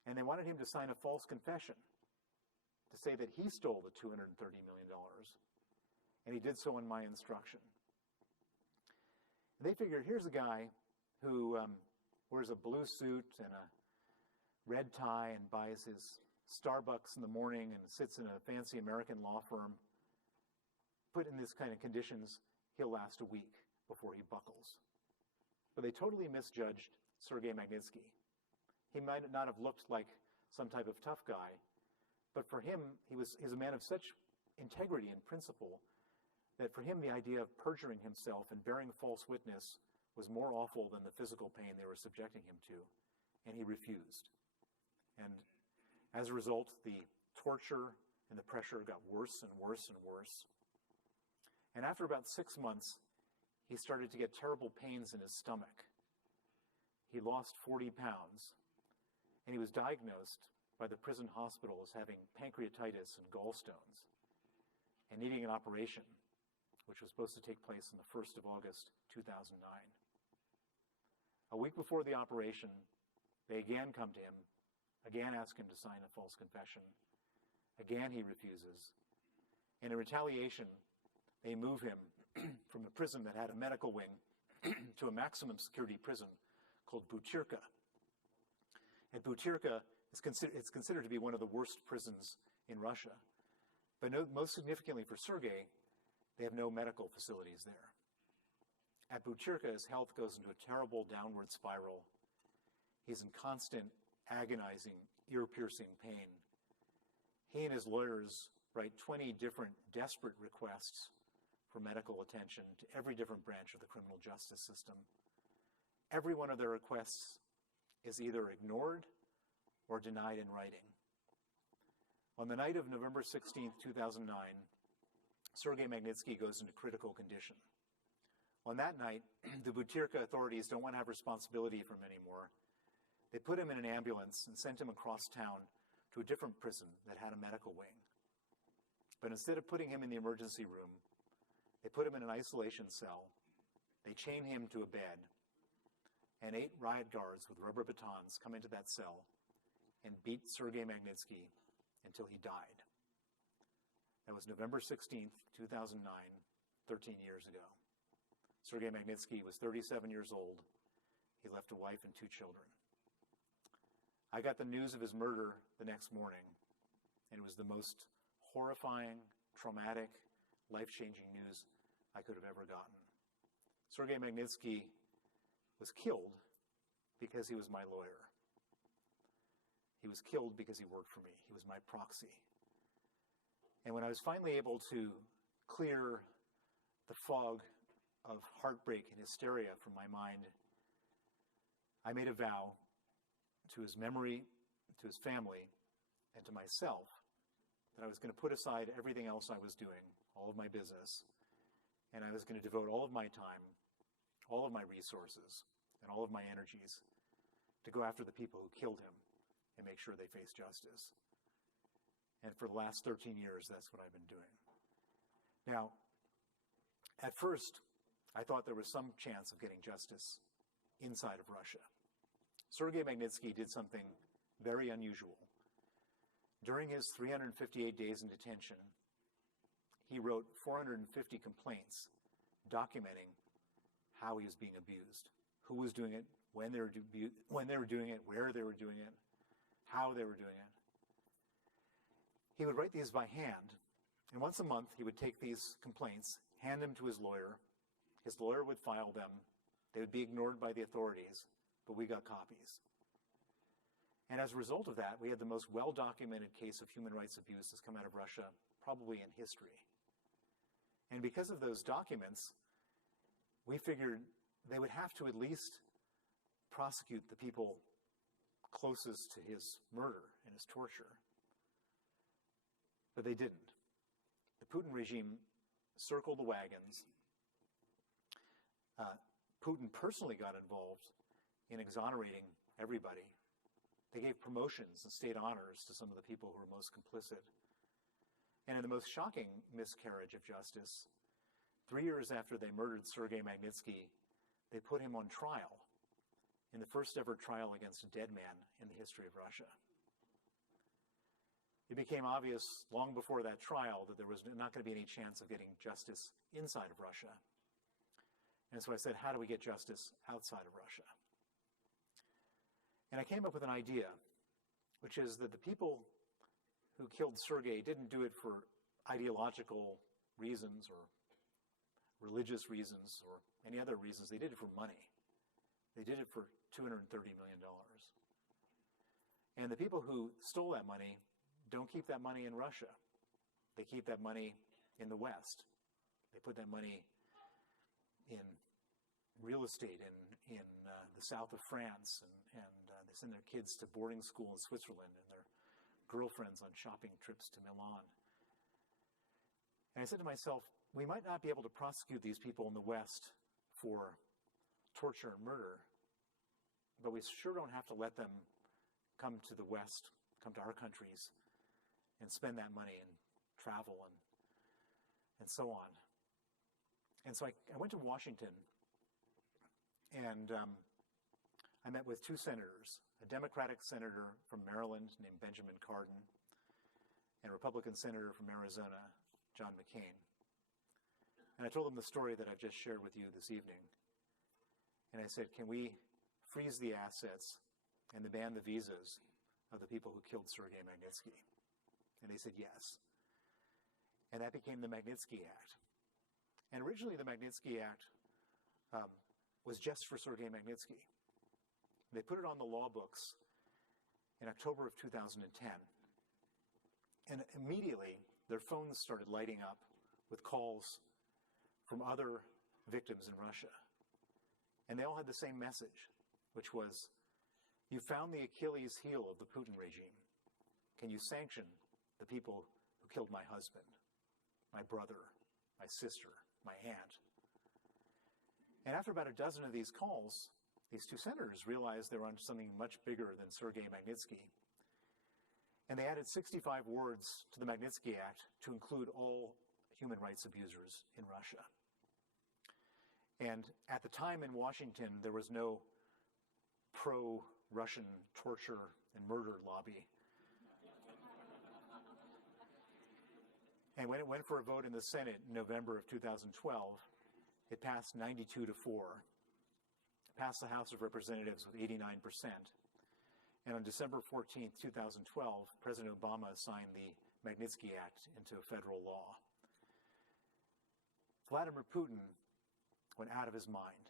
and they wanted him to sign a false confession to say that he stole the $230 million, and he did so on my instruction. They figured, here's a guy who wears a blue suit and a red tie and buys his Starbucks in the morning and sits in a fancy American law firm. Put in this kind of conditions, he'll last a week before he buckles. But they totally misjudged Sergei Magnitsky. He might not have looked like some type of tough guy, but for him, he's a man of such integrity and principle that for him the idea of perjuring himself and bearing false witness was more awful than the physical pain they were subjecting him to, and he refused. And as a result, the torture and the pressure got worse and worse and worse. And after about 6 months, he started to get terrible pains in his stomach. He lost 40 pounds, and he was diagnosed by the prison hospital as having pancreatitis and gallstones and needing an operation, which was supposed to take place on the 1st of August, 2009. A week before the operation, they again come to him, again ask him to sign a false confession. Again, he refuses. And in retaliation, they move him from a prison that had a medical wing to a maximum security prison called Butyrka. And Butyrka it's considered to be one of the worst prisons in Russia. But most significantly for Sergei, they have no medical facilities there. At Butyrka, his health goes into a terrible downward spiral. He's in constant, agonizing, ear-piercing pain. He and his lawyers write 20 different desperate requests for medical attention to every different branch of the criminal justice system. Every one of their requests is either ignored or denied in writing. On the night of November 16, 2009, Sergei Magnitsky goes into critical condition. On that night, the Butyrka authorities don't want to have responsibility for him anymore. They put him in an ambulance and sent him across town to a different prison that had a medical wing. But instead of putting him in the emergency room, they put him in an isolation cell. They chain him to a bed, and 8 riot guards with rubber batons come into that cell and beat Sergei Magnitsky until he died. That was November 16th, 2009, 13 years ago. Sergei Magnitsky was 37 years old. He left a wife and 2 children. I got the news of his murder the next morning, and it was the most horrifying, traumatic, life-changing news I could have ever gotten. Sergei Magnitsky was killed because he was my lawyer. He was killed because he worked for me. He was my proxy. And when I was finally able to clear the fog of heartbreak and hysteria from my mind, I made a vow to his memory, to his family, and to myself that I was going to put aside everything else I was doing, all of my business, and I was going to devote all of my time, all of my resources, and all of my energies to go after the people who killed him and make sure they face justice. And for the last 13 years, that's what I've been doing. Now, at first, I thought there was some chance of getting justice inside of Russia. Sergei Magnitsky did something very unusual. During his 358 days in detention, he wrote 450 complaints documenting how he was being abused, who was doing it, when they were doing it, where they were doing it, how they were doing it. He would write these by hand, and once a month he would take these complaints, hand them to his lawyer. His lawyer would file them. They would be ignored by the authorities, but we got copies. And as a result of that, we had the most well-documented case of human rights abuse that's come out of Russia probably in history. And because of those documents, we figured they would have to at least prosecute the people closest to his murder and his torture. But they didn't. The Putin regime circled the wagons. Putin personally got involved in exonerating everybody. They gave promotions and state honors to some of the people who were most complicit. And in the most shocking miscarriage of justice, 3 years after they murdered Sergei Magnitsky, they put him on trial in the first ever trial against a dead man in the history of Russia. It became obvious long before that trial that there was not going to be any chance of getting justice inside of Russia. And so I said, how do we get justice outside of Russia? And I came up with an idea, which is that the people who killed Sergei didn't do it for ideological reasons or religious reasons or any other reasons. They did it for money. They did it for $230 million. And the people who stole that money don't keep that money in Russia. They keep that money in the West. They put that money in real estate in the south of France, and they send their kids to boarding school in Switzerland and their girlfriends on shopping trips to Milan. And I said to myself, we might not be able to prosecute these people in the West for torture and murder, but we sure don't have to let them come to the West, come to our countries, and spend that money and travel and so on. And so I went to Washington, and I met with two senators, a Democratic senator from Maryland named Benjamin Cardin, and a Republican senator from Arizona, John McCain. And I told them the story that I've just shared with you this evening. And I said, can we freeze the assets and ban the visas of the people who killed Sergei Magnitsky? And they said yes. And that became the Magnitsky Act. And originally the Magnitsky Act was just for Sergei Magnitsky. They put it on the law books in October of 2010. And immediately their phones started lighting up with calls from other victims in Russia. And they all had the same message, which was, you found the Achilles heel of the Putin regime. Can you sanction the people who killed my husband, my brother, my sister, my aunt? And after about a dozen of these calls, these two senators realized they were on something much bigger than Sergei Magnitsky. And they added 65 words to the Magnitsky Act to include all human rights abusers in Russia. And at the time in Washington, there was no pro-Russian torture and murder lobby. And when it went for a vote in the Senate in November of 2012, it passed 92-4. It passed the House of Representatives with 89%. And on December 14, 2012, President Obama signed the Magnitsky Act into federal law. Vladimir Putin went out of his mind.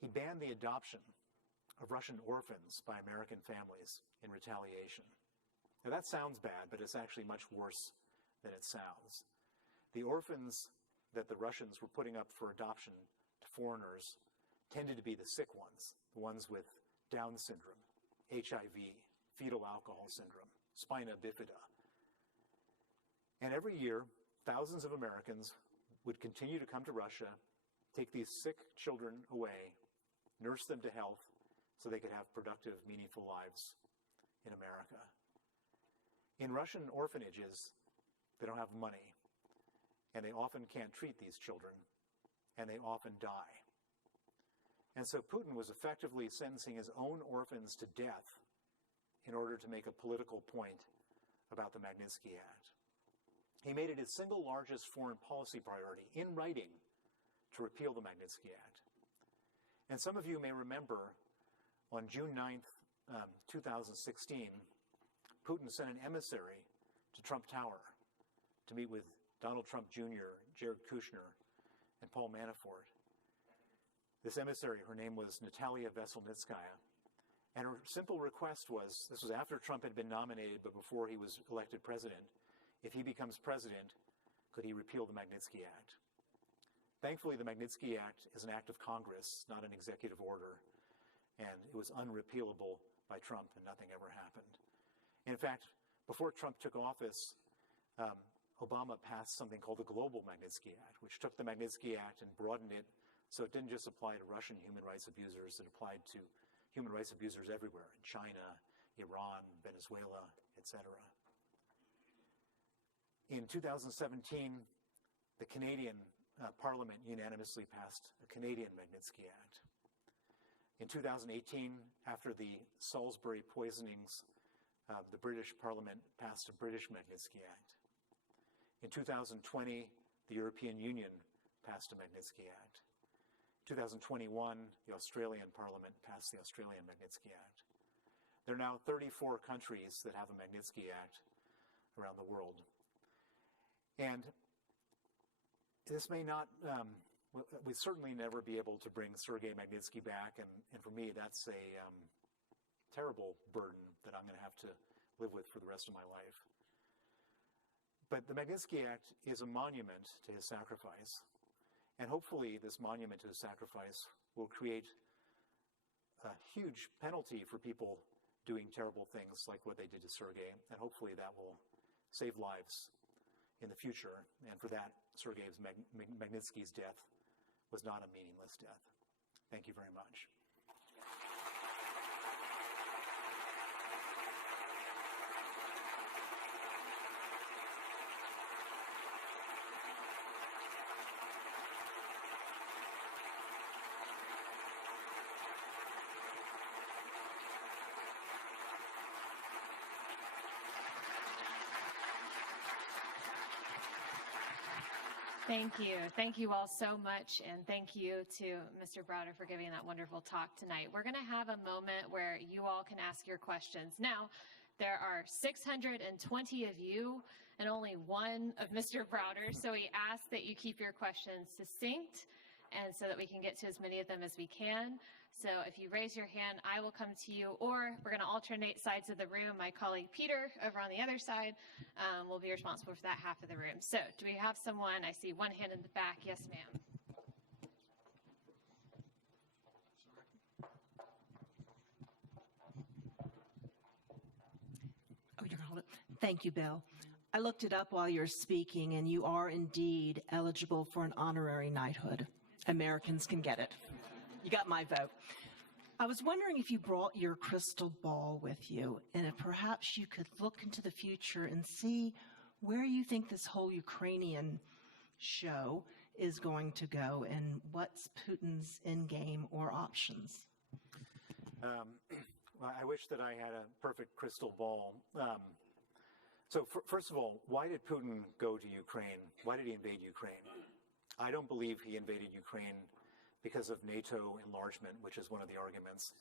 He banned the adoption of Russian orphans by American families in retaliation. Now that sounds bad, but it's actually much worse than it sounds. The orphans that the Russians were putting up for adoption to foreigners tended to be the sick ones, the ones with Down syndrome, HIV, fetal alcohol syndrome, spina bifida. And every year, thousands of Americans would continue to come to Russia, take these sick children away, nurse them to health so they could have productive, meaningful lives in America. In Russian orphanages, they don't have money, and they often can't treat these children, and they often die. And so Putin was effectively sentencing his own orphans to death in order to make a political point about the Magnitsky Act. He made it his single largest foreign policy priority in writing to repeal the Magnitsky Act. And some of you may remember on June 9th, 2016, Putin sent an emissary to Trump Tower to meet with Donald Trump Jr., Jared Kushner, and Paul Manafort. This emissary, her name was Natalia Veselnitskaya, and her simple request was, this was after Trump had been nominated but before he was elected president, if he becomes president, could he repeal the Magnitsky Act? Thankfully, the Magnitsky Act is an act of Congress, not an executive order, and it was unrepealable by Trump, and nothing ever happened. In fact, before Trump took office, Obama passed something called the Global Magnitsky Act, which took the Magnitsky Act and broadened it so it didn't just apply to Russian human rights abusers, it applied to human rights abusers everywhere, in China, Iran, Venezuela, etc. In 2017, the Canadian Parliament unanimously passed a Canadian Magnitsky Act. In 2018, after the Salisbury poisonings, the British Parliament passed a British Magnitsky Act. In 2020, the European Union passed a Magnitsky Act. 2021, the Australian Parliament passed the Australian Magnitsky Act. There are now 34 countries that have a Magnitsky Act around the world. And this may not, we'd certainly never be able to bring Sergei Magnitsky back, and for me, that's a terrible burden that I'm going to have to live with for the rest of my life. But the Magnitsky Act is a monument to his sacrifice, and hopefully this monument to his sacrifice will create a huge penalty for people doing terrible things like what they did to Sergei, and hopefully that will save lives in the future. And for that, Sergei Magnitsky's death was not a meaningless death. Thank you very much. Thank you. Thank you all so much. And thank you to Mr. Browder for giving that wonderful talk tonight. We're going to have a moment where you all can ask your questions. Now, there are 620 of you and only one of Mr. Browder. So we ask that you keep your questions succinct and so that we can get to as many of them as we can. So if you raise your hand, I will come to you, or we're going to alternate sides of the room. My colleague Peter over on the other side will be responsible for that half of the room. So do we have someone? I see one hand in the back. Yes, ma'am. Oh, you're going to hold it. Thank you, Bill. I looked it up while you're speaking, and you are indeed eligible for an honorary knighthood. Americans can get it. You got my vote. I was wondering if you brought your crystal ball with you, and if perhaps you could look into the future and see where you think this whole Ukrainian show is going to go, and what's Putin's endgame or options. Well, I wish that I had a perfect crystal ball. First of all, why did Putin go to Ukraine? Why did he invade Ukraine? I don't believe he invaded Ukraine because of NATO enlargement, which is one of the arguments.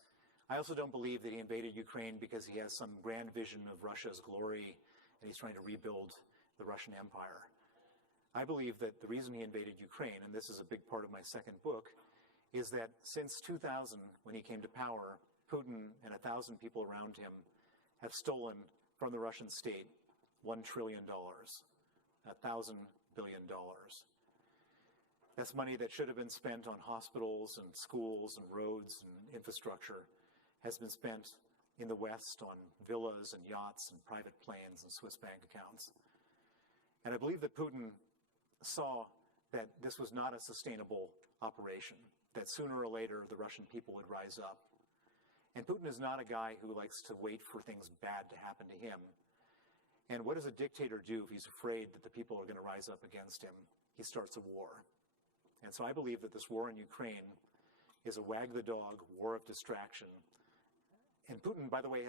I also don't believe that he invaded Ukraine because he has some grand vision of Russia's glory and he's trying to rebuild the Russian Empire. I believe that the reason he invaded Ukraine, and this is a big part of my second book, is that since 2000, when he came to power, Putin and 1,000 people around him have stolen from the Russian state $1 trillion, $1,000 billion. That's money that should have been spent on hospitals and schools and roads and infrastructure, has been spent in the West on villas and yachts and private planes and Swiss bank accounts. And I believe that Putin saw that this was not a sustainable operation, that sooner or later the Russian people would rise up. And Putin is not a guy who likes to wait for things bad to happen to him. And what does a dictator do if he's afraid that the people are going to rise up against him? He starts a war. And so I believe that this war in Ukraine is a wag the dog war of distraction. And Putin, by the way,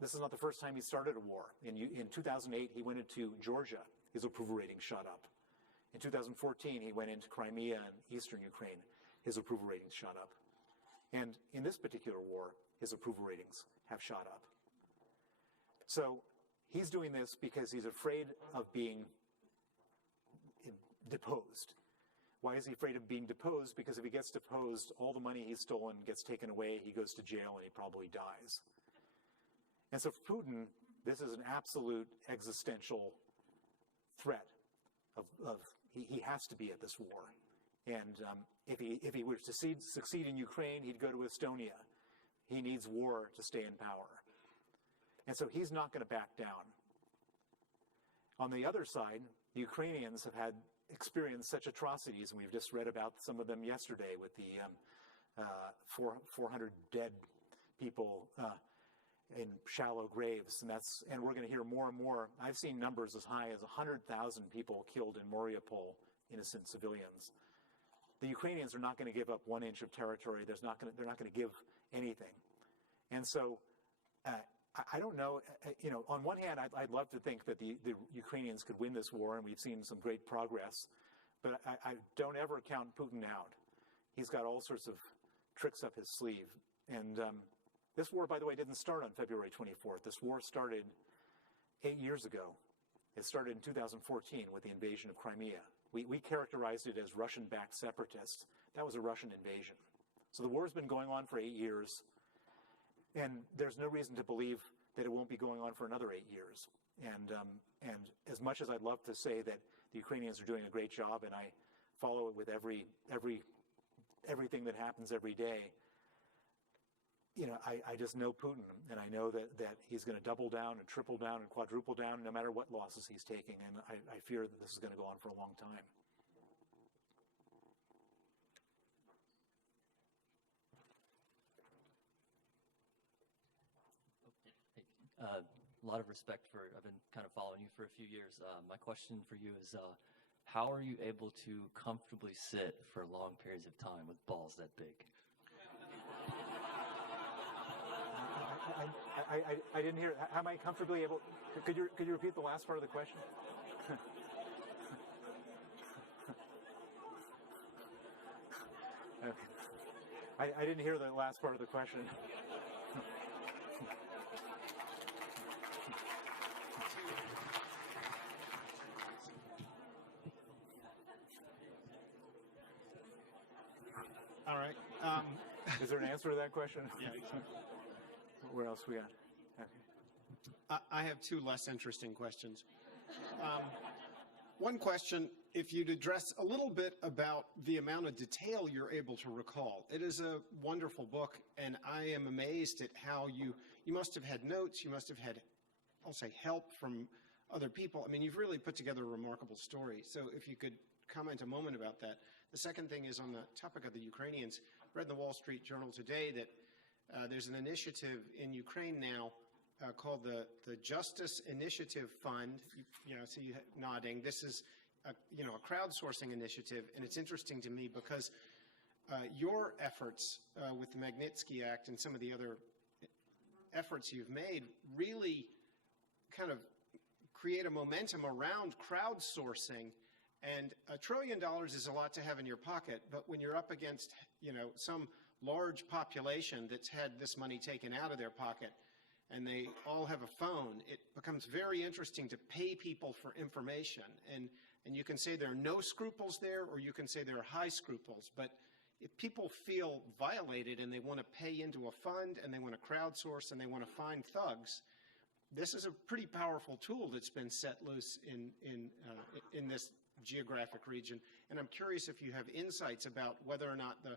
this is not the first time he started a war. In 2008, he went into Georgia. His approval rating shot up. In 2014, he went into Crimea and eastern Ukraine. His approval ratings shot up. And in this particular war, his approval ratings have shot up. So he's doing this because he's afraid of being deposed. Why is he afraid of being deposed? Because if he gets deposed, all the money he's stolen gets taken away, he goes to jail, and he probably dies. And so for Putin, this is an absolute existential threat he has to be at this war. And if he were to succeed in Ukraine, he'd go to Estonia. He needs war to stay in power. And so he's not going to back down. On the other side, the Ukrainians have experienced such atrocities, and we've just read about some of them yesterday with the 400 dead people in shallow graves, and we're going to hear more and more. I've seen numbers as high as 100,000 people killed in Mariupol, innocent civilians. The Ukrainians are not going to give up 1 inch of territory. They're not going to give anything. And so I don't know, on one hand, I'd love to think that the Ukrainians could win this war, and we've seen some great progress, but I don't ever count Putin out. He's got all sorts of tricks up his sleeve. And this war, by the way, didn't start on February 24th. This war started 8 years ago. It started in 2014 with the invasion of Crimea. We characterized it as Russian-backed separatists. That was a Russian invasion. So the war's been going on for 8 years. And there's no reason to believe that it won't be going on for another 8 years. And as much as I'd love to say that the Ukrainians are doing a great job, and I follow it with everything that happens every day, I just know Putin, and I know that he's going to double down and triple down and quadruple down no matter what losses he's taking, and I fear that this is going to go on for a long time. A lot of respect for, I've been kind of following you for a few years. My question for you is, how are you able to comfortably sit for long periods of time with balls that big? I didn't hear. How am I comfortably able? Could you repeat the last part of the question? Okay. I didn't hear the last part of the question. All right. Is there an answer to that question? Yeah. Where else we got? Okay. I have two less interesting questions. One question, if you'd address a little bit about the amount of detail you're able to recall. It is a wonderful book, and I am amazed at how you must have had notes, you must have had, I'll say, help from other people. I mean, you've really put together a remarkable story. So if you could comment a moment about that. The second thing is on the topic of the Ukrainians. I read in the Wall Street Journal today that there's an initiative in Ukraine now called the Justice Initiative Fund. I see you nodding. This is a crowdsourcing initiative, and it's interesting to me because your efforts with the Magnitsky Act and some of the other efforts you've made really kind of create a momentum around crowdsourcing. And $1 trillion is a lot to have in your pocket, but when you're up against, some large population that's had this money taken out of their pocket, and they all have a phone, it becomes very interesting to pay people for information. And you can say there are no scruples there, or you can say there are high scruples. But if people feel violated and they want to pay into a fund and they want to crowdsource and they want to find thugs, this is a pretty powerful tool that's been set loose in this geographic region. And I'm curious if you have insights about whether or not the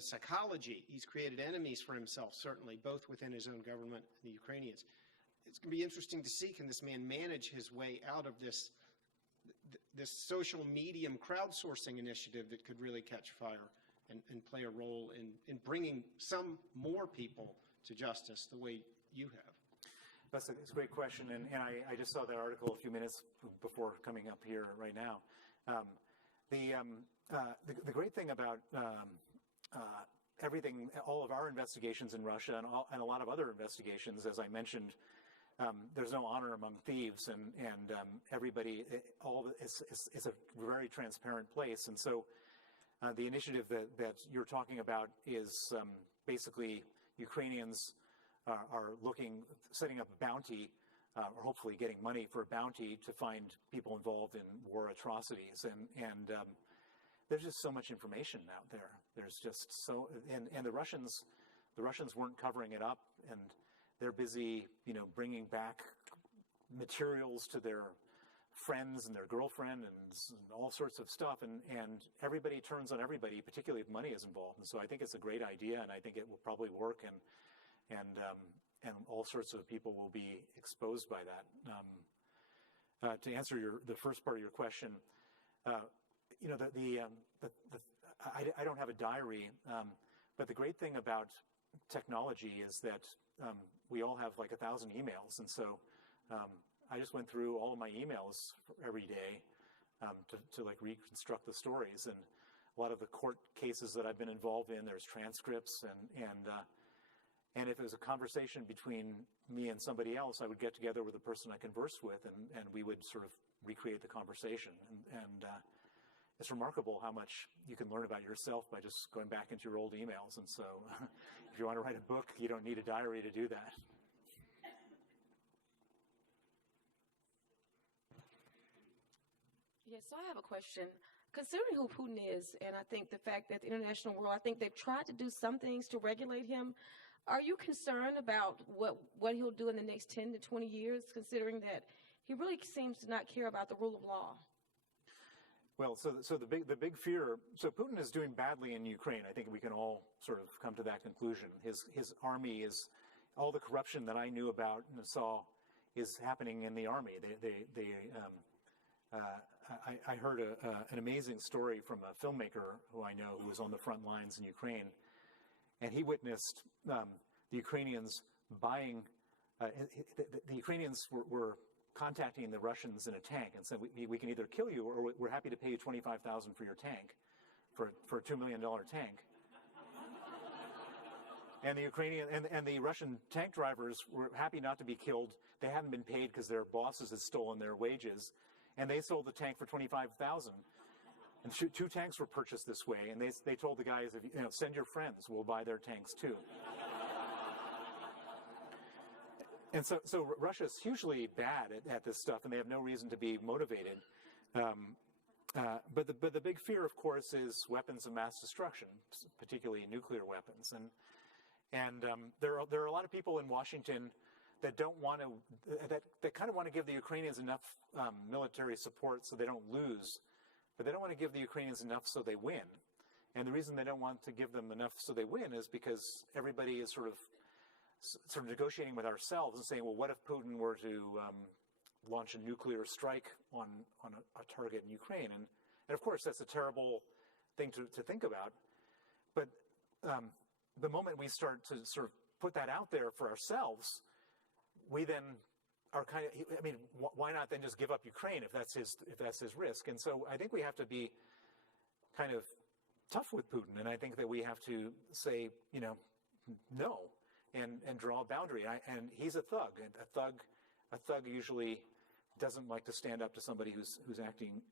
psychology, he's created enemies for himself, certainly, both within his own government and the Ukrainians. It's going to be interesting to see, can this man manage his way out of this social medium crowdsourcing initiative that could really catch fire and play a role in bringing some more people to justice the way you have? That's a great question, and I just saw that article a few minutes before coming up here right now. The great thing about everything, all of our investigations in Russia and a lot of other investigations, as I mentioned, there's no honor among thieves, and everybody, it's a very transparent place. And so the initiative that you're talking about is basically Ukrainians are setting up a bounty, or hopefully getting money for a bounty to find people involved in war atrocities. And there's just so much information out there. There's just so, and the Russians weren't covering it up, and they're busy, bringing back materials to their friends and their girlfriend and all sorts of stuff, and everybody turns on everybody, particularly if money is involved. And so I think it's a great idea, and I think it will probably work, and all sorts of people will be exposed by that. To answer the first part of your question, I don't have a diary, but the great thing about technology is that we all have like 1,000 emails, and so I just went through all of my emails every day to like reconstruct the stories. And a lot of the court cases that I've been involved in, there's transcripts, and if it was a conversation between me and somebody else, I would get together with the person I conversed with, and we would sort of recreate the conversation. And it's remarkable how much you can learn about yourself by just going back into your old emails. And so if you want to write a book, you don't need a diary to do that. Yes, so I have a question. Considering who Putin is, and I think the fact that the international world, I think they've tried to do some things to regulate him. Are you concerned about what he'll do in the next 10 to 20 years, considering that he really seems to not care about the rule of law? Well, so the big fear. So Putin is doing badly in Ukraine. I think we can all sort of come to that conclusion. His army is all the corruption that I knew about and saw is happening in the army. I heard an amazing story from a filmmaker who I know who was on the front lines in Ukraine, and he witnessed the Ukrainians buying. The Ukrainians were contacting the Russians in a tank and said, we can either kill you or we're happy to pay you $25,000 for your tank, for a $2 million tank. And the Ukrainian and the Russian tank drivers were happy not to be killed. They hadn't been paid because their bosses had stolen their wages, and they sold the tank for $25,000. And two tanks were purchased this way, and they told the guys, send your friends, we'll buy their tanks too. And so Russia's hugely bad at this stuff, and they have no reason to be motivated. But the big fear, of course, is weapons of mass destruction, particularly nuclear weapons. And there are a lot of people in Washington that don't want to, that kind of want to give the Ukrainians enough military support so they don't lose, but they don't want to give the Ukrainians enough so they win. And the reason they don't want to give them enough so they win is because everybody is sort of negotiating with ourselves and saying, well, what if Putin were to launch a nuclear strike on a target in Ukraine? And of course, that's a terrible thing to think about. But the moment we start to sort of put that out there for ourselves, we then are kind of, I mean, why not then just give up Ukraine if that's his risk? And so I think we have to be kind of tough with Putin. And I think that we have to say, no. And draw a boundary. And he's a thug. And a thug usually doesn't like to stand up to somebody who's acting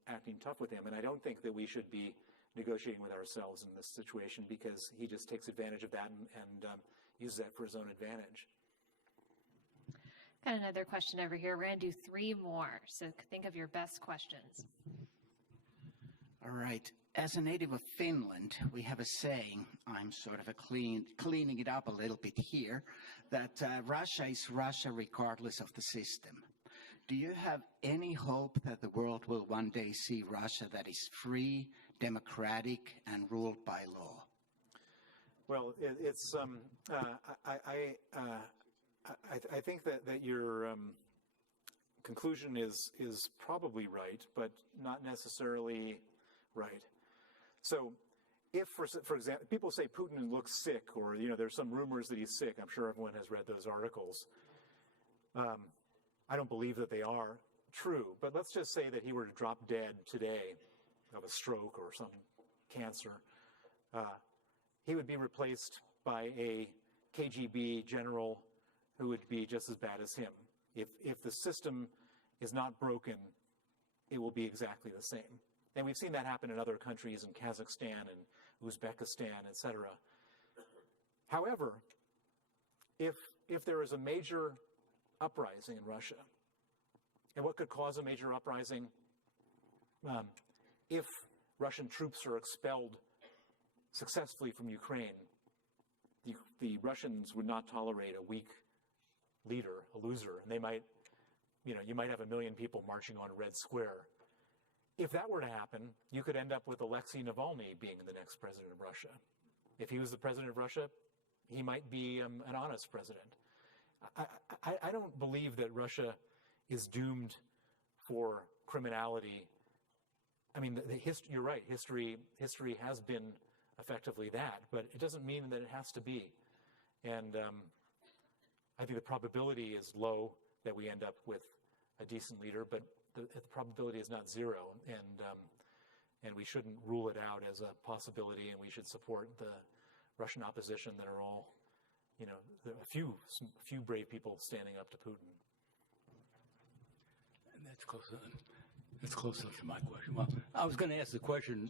tough with him. And I don't think that we should be negotiating with ourselves in this situation because he just takes advantage of that and uses that for his own advantage. Got another question over here. We're going to do 3 more. So think of your best questions. All right. As a native of Finland, we have a saying, I'm sort of cleaning it up a little bit here, that Russia is Russia regardless of the system. Do you have any hope that the world will one day see Russia that is free, democratic, and ruled by law? Well, I think that your conclusion is probably right, but not necessarily right. So if, for example, people say Putin looks sick or, there's some rumors that he's sick. I'm sure everyone has read those articles. I don't believe that they are true, but let's just say that he were to drop dead today of a stroke or some cancer. He would be replaced by a KGB general who would be just as bad as him. If the system is not broken, it will be exactly the same. And we've seen that happen in other countries, in Kazakhstan and Uzbekistan, etc. However, if there is a major uprising in Russia, and what could cause a major uprising? If Russian troops are expelled successfully from Ukraine, the Russians would not tolerate a weak leader, a loser, and they might, you might have 1 million people marching on Red Square. If that were to happen, you could end up with Alexei Navalny being the next president of Russia. If he was the president of Russia, he might be an honest president. I don't believe that Russia is doomed for criminality. I mean, you're right, history has been effectively that, but it doesn't mean that it has to be. And I think the probability is low that we end up with a decent leader, but the probability is not zero, and we shouldn't rule it out as a possibility, and we should support the Russian opposition that are all, a few brave people standing up to Putin. And that's close enough to my question. Well, I was going to ask the question,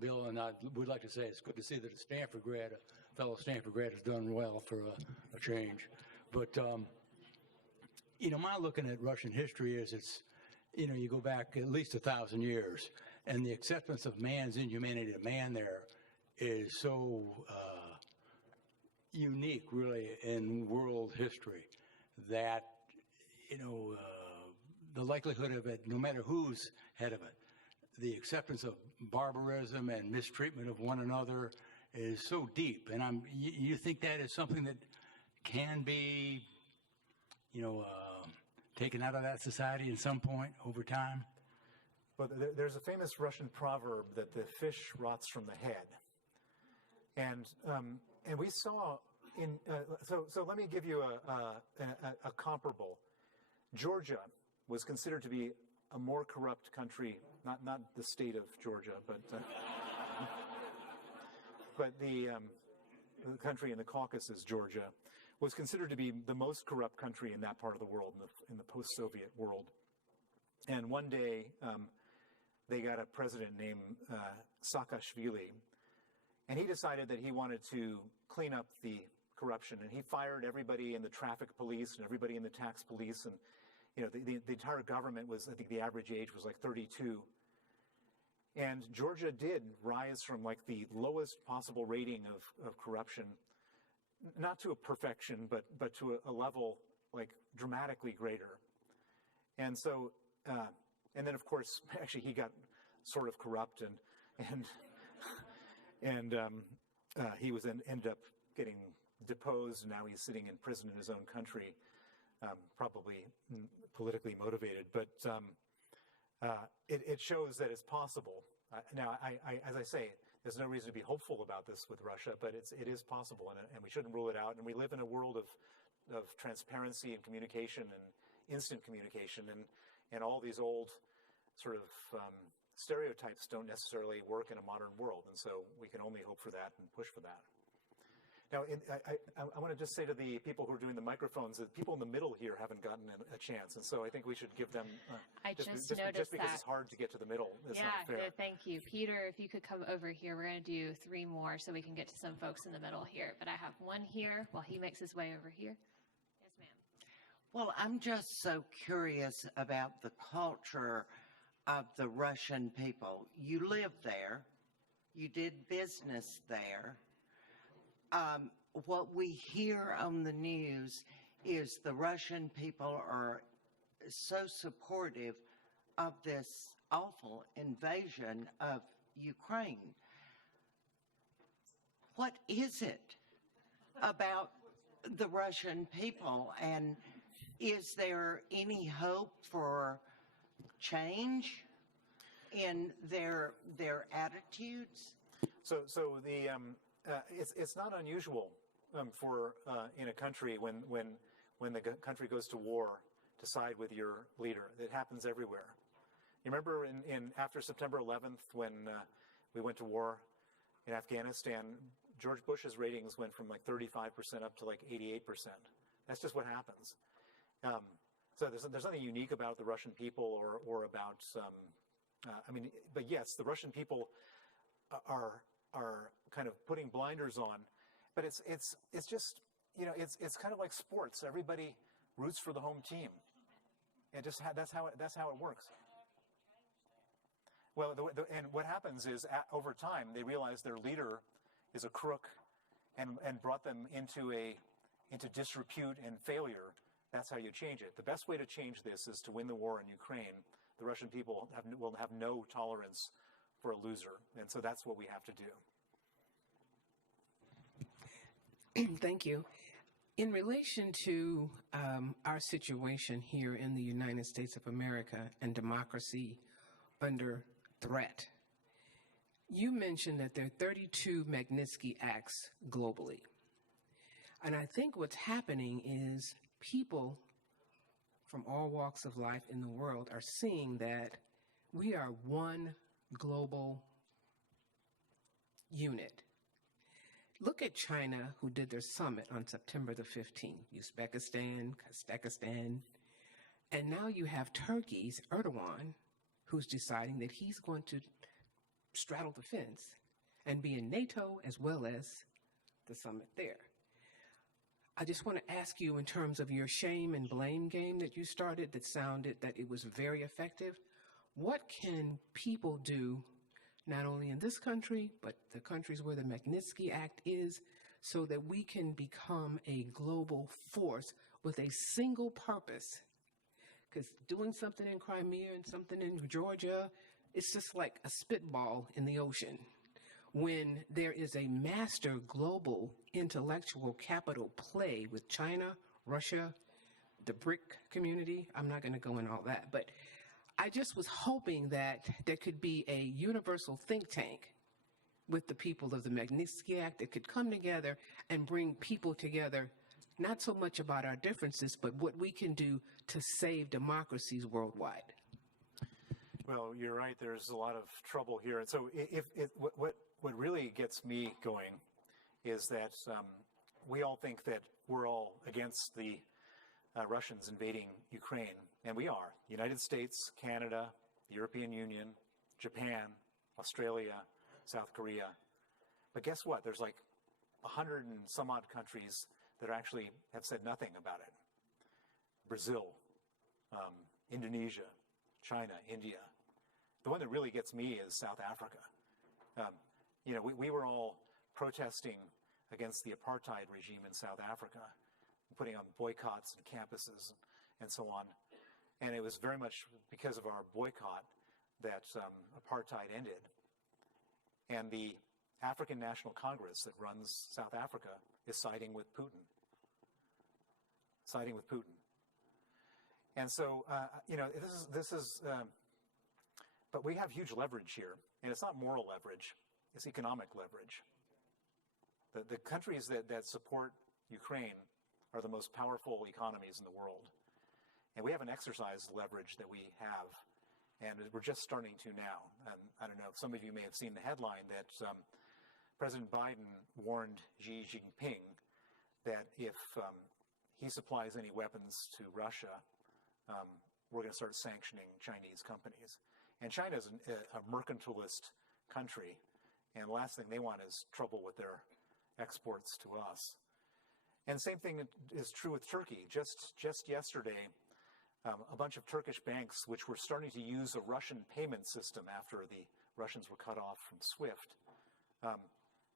Bill, and I would like to say it's good to see that a fellow Stanford grad has done well for a change. But, my looking at Russian history is you go back at least 1,000 years, and the acceptance of man's inhumanity to man there is so unique, really, in world history that, the likelihood of it, no matter who's head of it, the acceptance of barbarism and mistreatment of one another is so deep. And you think that is something that can be, taken out of that society at some point over time? But there's a famous Russian proverb that the fish rots from the head. And we saw so let me give you a comparable. Georgia was considered to be a more corrupt country, not the state of Georgia, but the country in the Caucasus, Georgia, was considered to be the most corrupt country in that part of the world, in the post-Soviet world. And one day, they got a president named Saakashvili, and he decided that he wanted to clean up the corruption, and he fired everybody in the traffic police and everybody in the tax police, and the entire government was, I think the average age was like 32. And Georgia did rise from like the lowest possible rating of corruption, not to a perfection, but to a level like dramatically greater. And so, and then of course, actually he got sort of corrupt and he was ended up getting deposed, and now he's sitting in prison in his own country, probably politically motivated. But it shows that it's possible. Now, as I say, there's no reason to be hopeful about this with Russia, but it is possible, and we shouldn't rule it out. And we live in a world of transparency and communication and instant communication, and all these old sort of stereotypes don't necessarily work in a modern world, and so we can only hope for that and push for that. Now, I want to just say to the people who are doing the microphones that people in the middle here haven't gotten a chance, and so I think we should give them. Just because that. it's hard to get to the middle. It's Yeah, not fair. thank you. Peter, if you could come over here, we're going to do 3 more so we can get to some folks in the middle here. But I have one here while he makes his way over here. Yes, ma'am. Well, I'm just so curious about the culture of the Russian people. You lived there. You did business there. What we hear on the news is the Russian people are so supportive of this awful invasion of Ukraine. What is it about the Russian people, and is there any hope for change in their attitudes? So the it's not unusual for in a country when the country goes to war to side with your leader. It happens everywhere. You remember in after September 11th when we went to war in Afghanistan, George Bush's ratings went from like 35% up to like 88%. That's just what happens. So there's nothing unique about the Russian people or about but yes, the Russian people are kind of putting blinders on, but it's just it's kind of like sports. Everybody roots for the home team. That's how it works. Well, and what happens is over time they realize their leader is a crook, and brought them into disrepute and failure. That's how you change it. The best way to change this is to win the war in Ukraine. The Russian people will have no tolerance for a loser, and so that's what we have to do. Thank you. In relation to our situation here in the United States of America and democracy under threat, you mentioned that there are 32 Magnitsky Acts globally. And I think what's happening is people from all walks of life in the world are seeing that we are one global unit. Look at China, who did their summit on September the 15th, Uzbekistan, Kazakhstan, and now you have Turkey's Erdogan, who's deciding that he's going to straddle the fence and be in NATO as well as the summit there. I just want to ask you, in terms of your shame and blame game that you started that sounded that it was very effective, what can people do, not only in this country, but the countries where the Magnitsky Act is, so that we can become a global force with a single purpose? Because doing something in Crimea and something in Georgia it's just like a spitball in the ocean. When there is a master global intellectual capital play with China, Russia, the BRIC community, I'm not going to go in all that, but I just was hoping that there could be a universal think tank with the people of the Magnitsky Act that could come together and bring people together, not so much about our differences, but what we can do to save democracies worldwide. Well, you're right. There's a lot of trouble here. And so what really gets me going is that we all think that we're all against the Russians invading Ukraine, and we are. United States, Canada, the European Union, Japan, Australia, South Korea. But guess what? There's like 100 and some odd countries that actually have said nothing about it. Brazil, Indonesia, China, India. The one that really gets me is South Africa. We were all protesting against the apartheid regime in South Africa, putting on boycotts and campuses and so on. And it was very much because of our boycott that apartheid ended. And the African National Congress that runs South Africa is siding with Putin. And so, but we have huge leverage here. And it's not moral leverage, it's economic leverage. The countries that support Ukraine are the most powerful economies in the world. And we haven't exercised leverage that we have. And we're just starting to now. And I don't know, some of you may have seen the headline that President Biden warned Xi Jinping that if he supplies any weapons to Russia, we're going to start sanctioning Chinese companies. And China is a mercantilist country, and the last thing they want is trouble with their exports to us. And same thing is true with Turkey. Just yesterday, a bunch of Turkish banks, which were starting to use a Russian payment system after the Russians were cut off from SWIFT,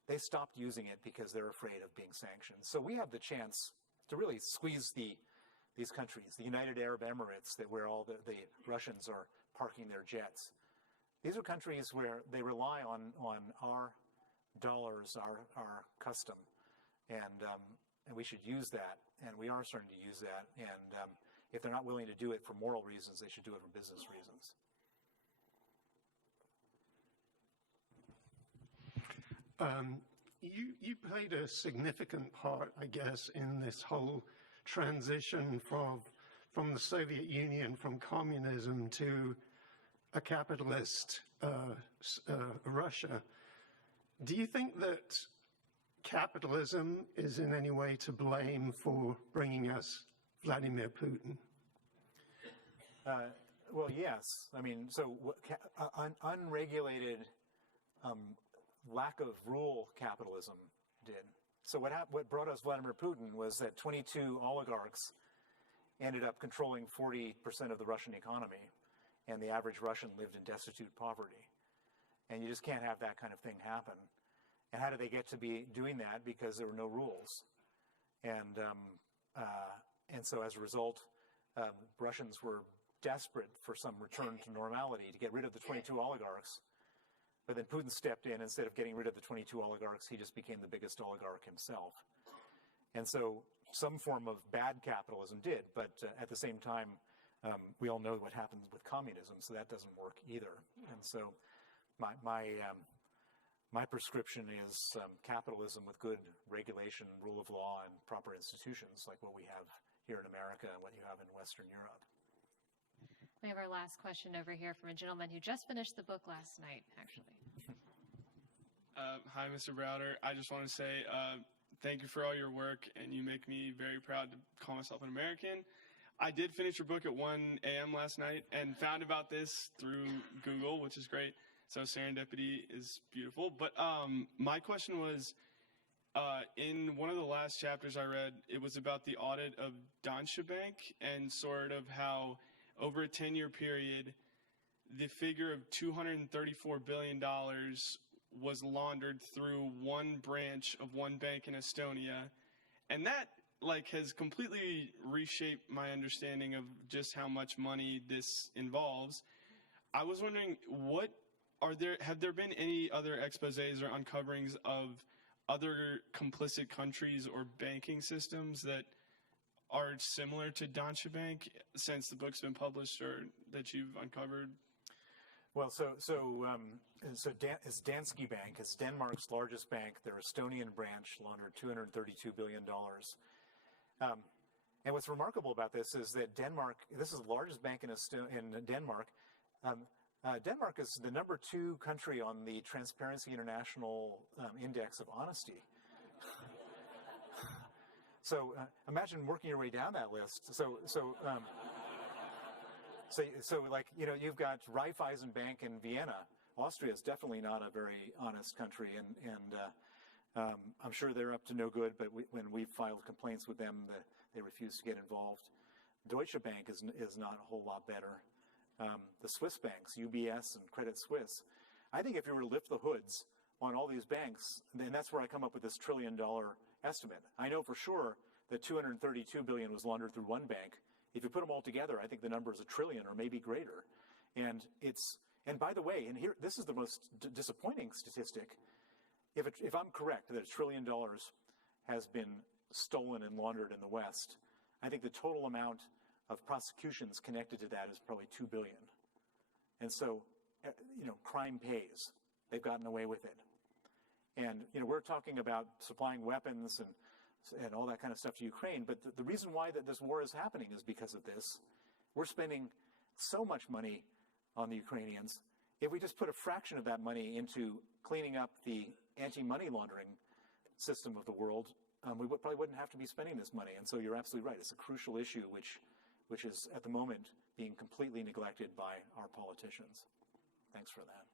they stopped using it because they're afraid of being sanctioned. So we have the chance to really squeeze these countries, the United Arab Emirates, where all the Russians are parking their jets. These are countries where they rely on our dollars, our custom, and we should use that, and we are starting to use that. And if they're not willing to do it for moral reasons, they should do it for business reasons. You played a significant part, I guess, in this whole transition from the Soviet Union, from communism to a capitalist Russia. Do you think that capitalism is in any way to blame for bringing us Vladimir Putin? Well, yes. I mean, so unregulated lack of rule capitalism did. So what brought us Vladimir Putin was that 22 oligarchs ended up controlling 40% of the Russian economy, and the average Russian lived in destitute poverty. And you just can't have that kind of thing happen. And how did they get to be doing that? Because there were no rules. And so as a result, Russians were desperate for some return to normality to get rid of the 22 oligarchs. But then Putin stepped in. Instead of getting rid of the 22 oligarchs, he just became the biggest oligarch himself. And so some form of bad capitalism did, but at the same time, we all know what happens with communism, so that doesn't work either. And so my prescription is capitalism with good regulation, rule of law, and proper institutions like what we have here in America and what you have in Western Europe. We have our last question over here from a gentleman who just finished the book last night, actually. Hi, Mr. Browder. I just want to say thank you for all your work, and you make me very proud to call myself an American. I did finish your book at 1 a.m. last night and found about this through Google, which is great. So serendipity is beautiful. But my question was, in one of the last chapters I read, it was about the audit of Deutsche Bank and sort of how over a 10-year period, the figure of $234 billion was laundered through one branch of one bank in Estonia. And that has completely reshaped my understanding of just how much money this involves. I was wondering, have there been any other exposés or uncoverings of other complicit countries or banking systems that are similar to Deutsche Bank since the book's been published or that you've uncovered? Well, it's Danske Bank. It's Denmark's largest bank. Their Estonian branch laundered $232 billion. And what's remarkable about this is that this is the largest bank in Denmark. Denmark is the number 2 country on the Transparency International Index of Honesty. So imagine working your way down that list. So like, you know, you've got Raiffeisen Bank in Vienna. Austria is definitely not a very honest country, and I'm sure they're up to no good, but when we filed complaints with them, they refuse to get involved. Deutsche Bank is not a whole lot better. The Swiss banks, UBS and Credit Suisse, I think if you were to lift the hoods on all these banks, then that's where I come up with this $1 trillion estimate. I know for sure that $232 billion was laundered through one bank. If you put them all together, I think the number is $1 trillion or maybe greater. And by the way, and here, this is the most disappointing statistic. If I'm correct that $1 trillion has been stolen and laundered in the West, I think the total amount of prosecutions connected to that is probably $2 billion. And so, you know, crime pays. They've gotten away with it. And, you know, we're talking about supplying weapons and all that kind of stuff to Ukraine, but the reason why that this war is happening is because of this. We're spending so much money on the Ukrainians. If we just put a fraction of that money into cleaning up the anti-money laundering system of the world, we probably wouldn't have to be spending this money. And so you're absolutely right. It's a crucial issue which is at the moment being completely neglected by our politicians. Thanks for that.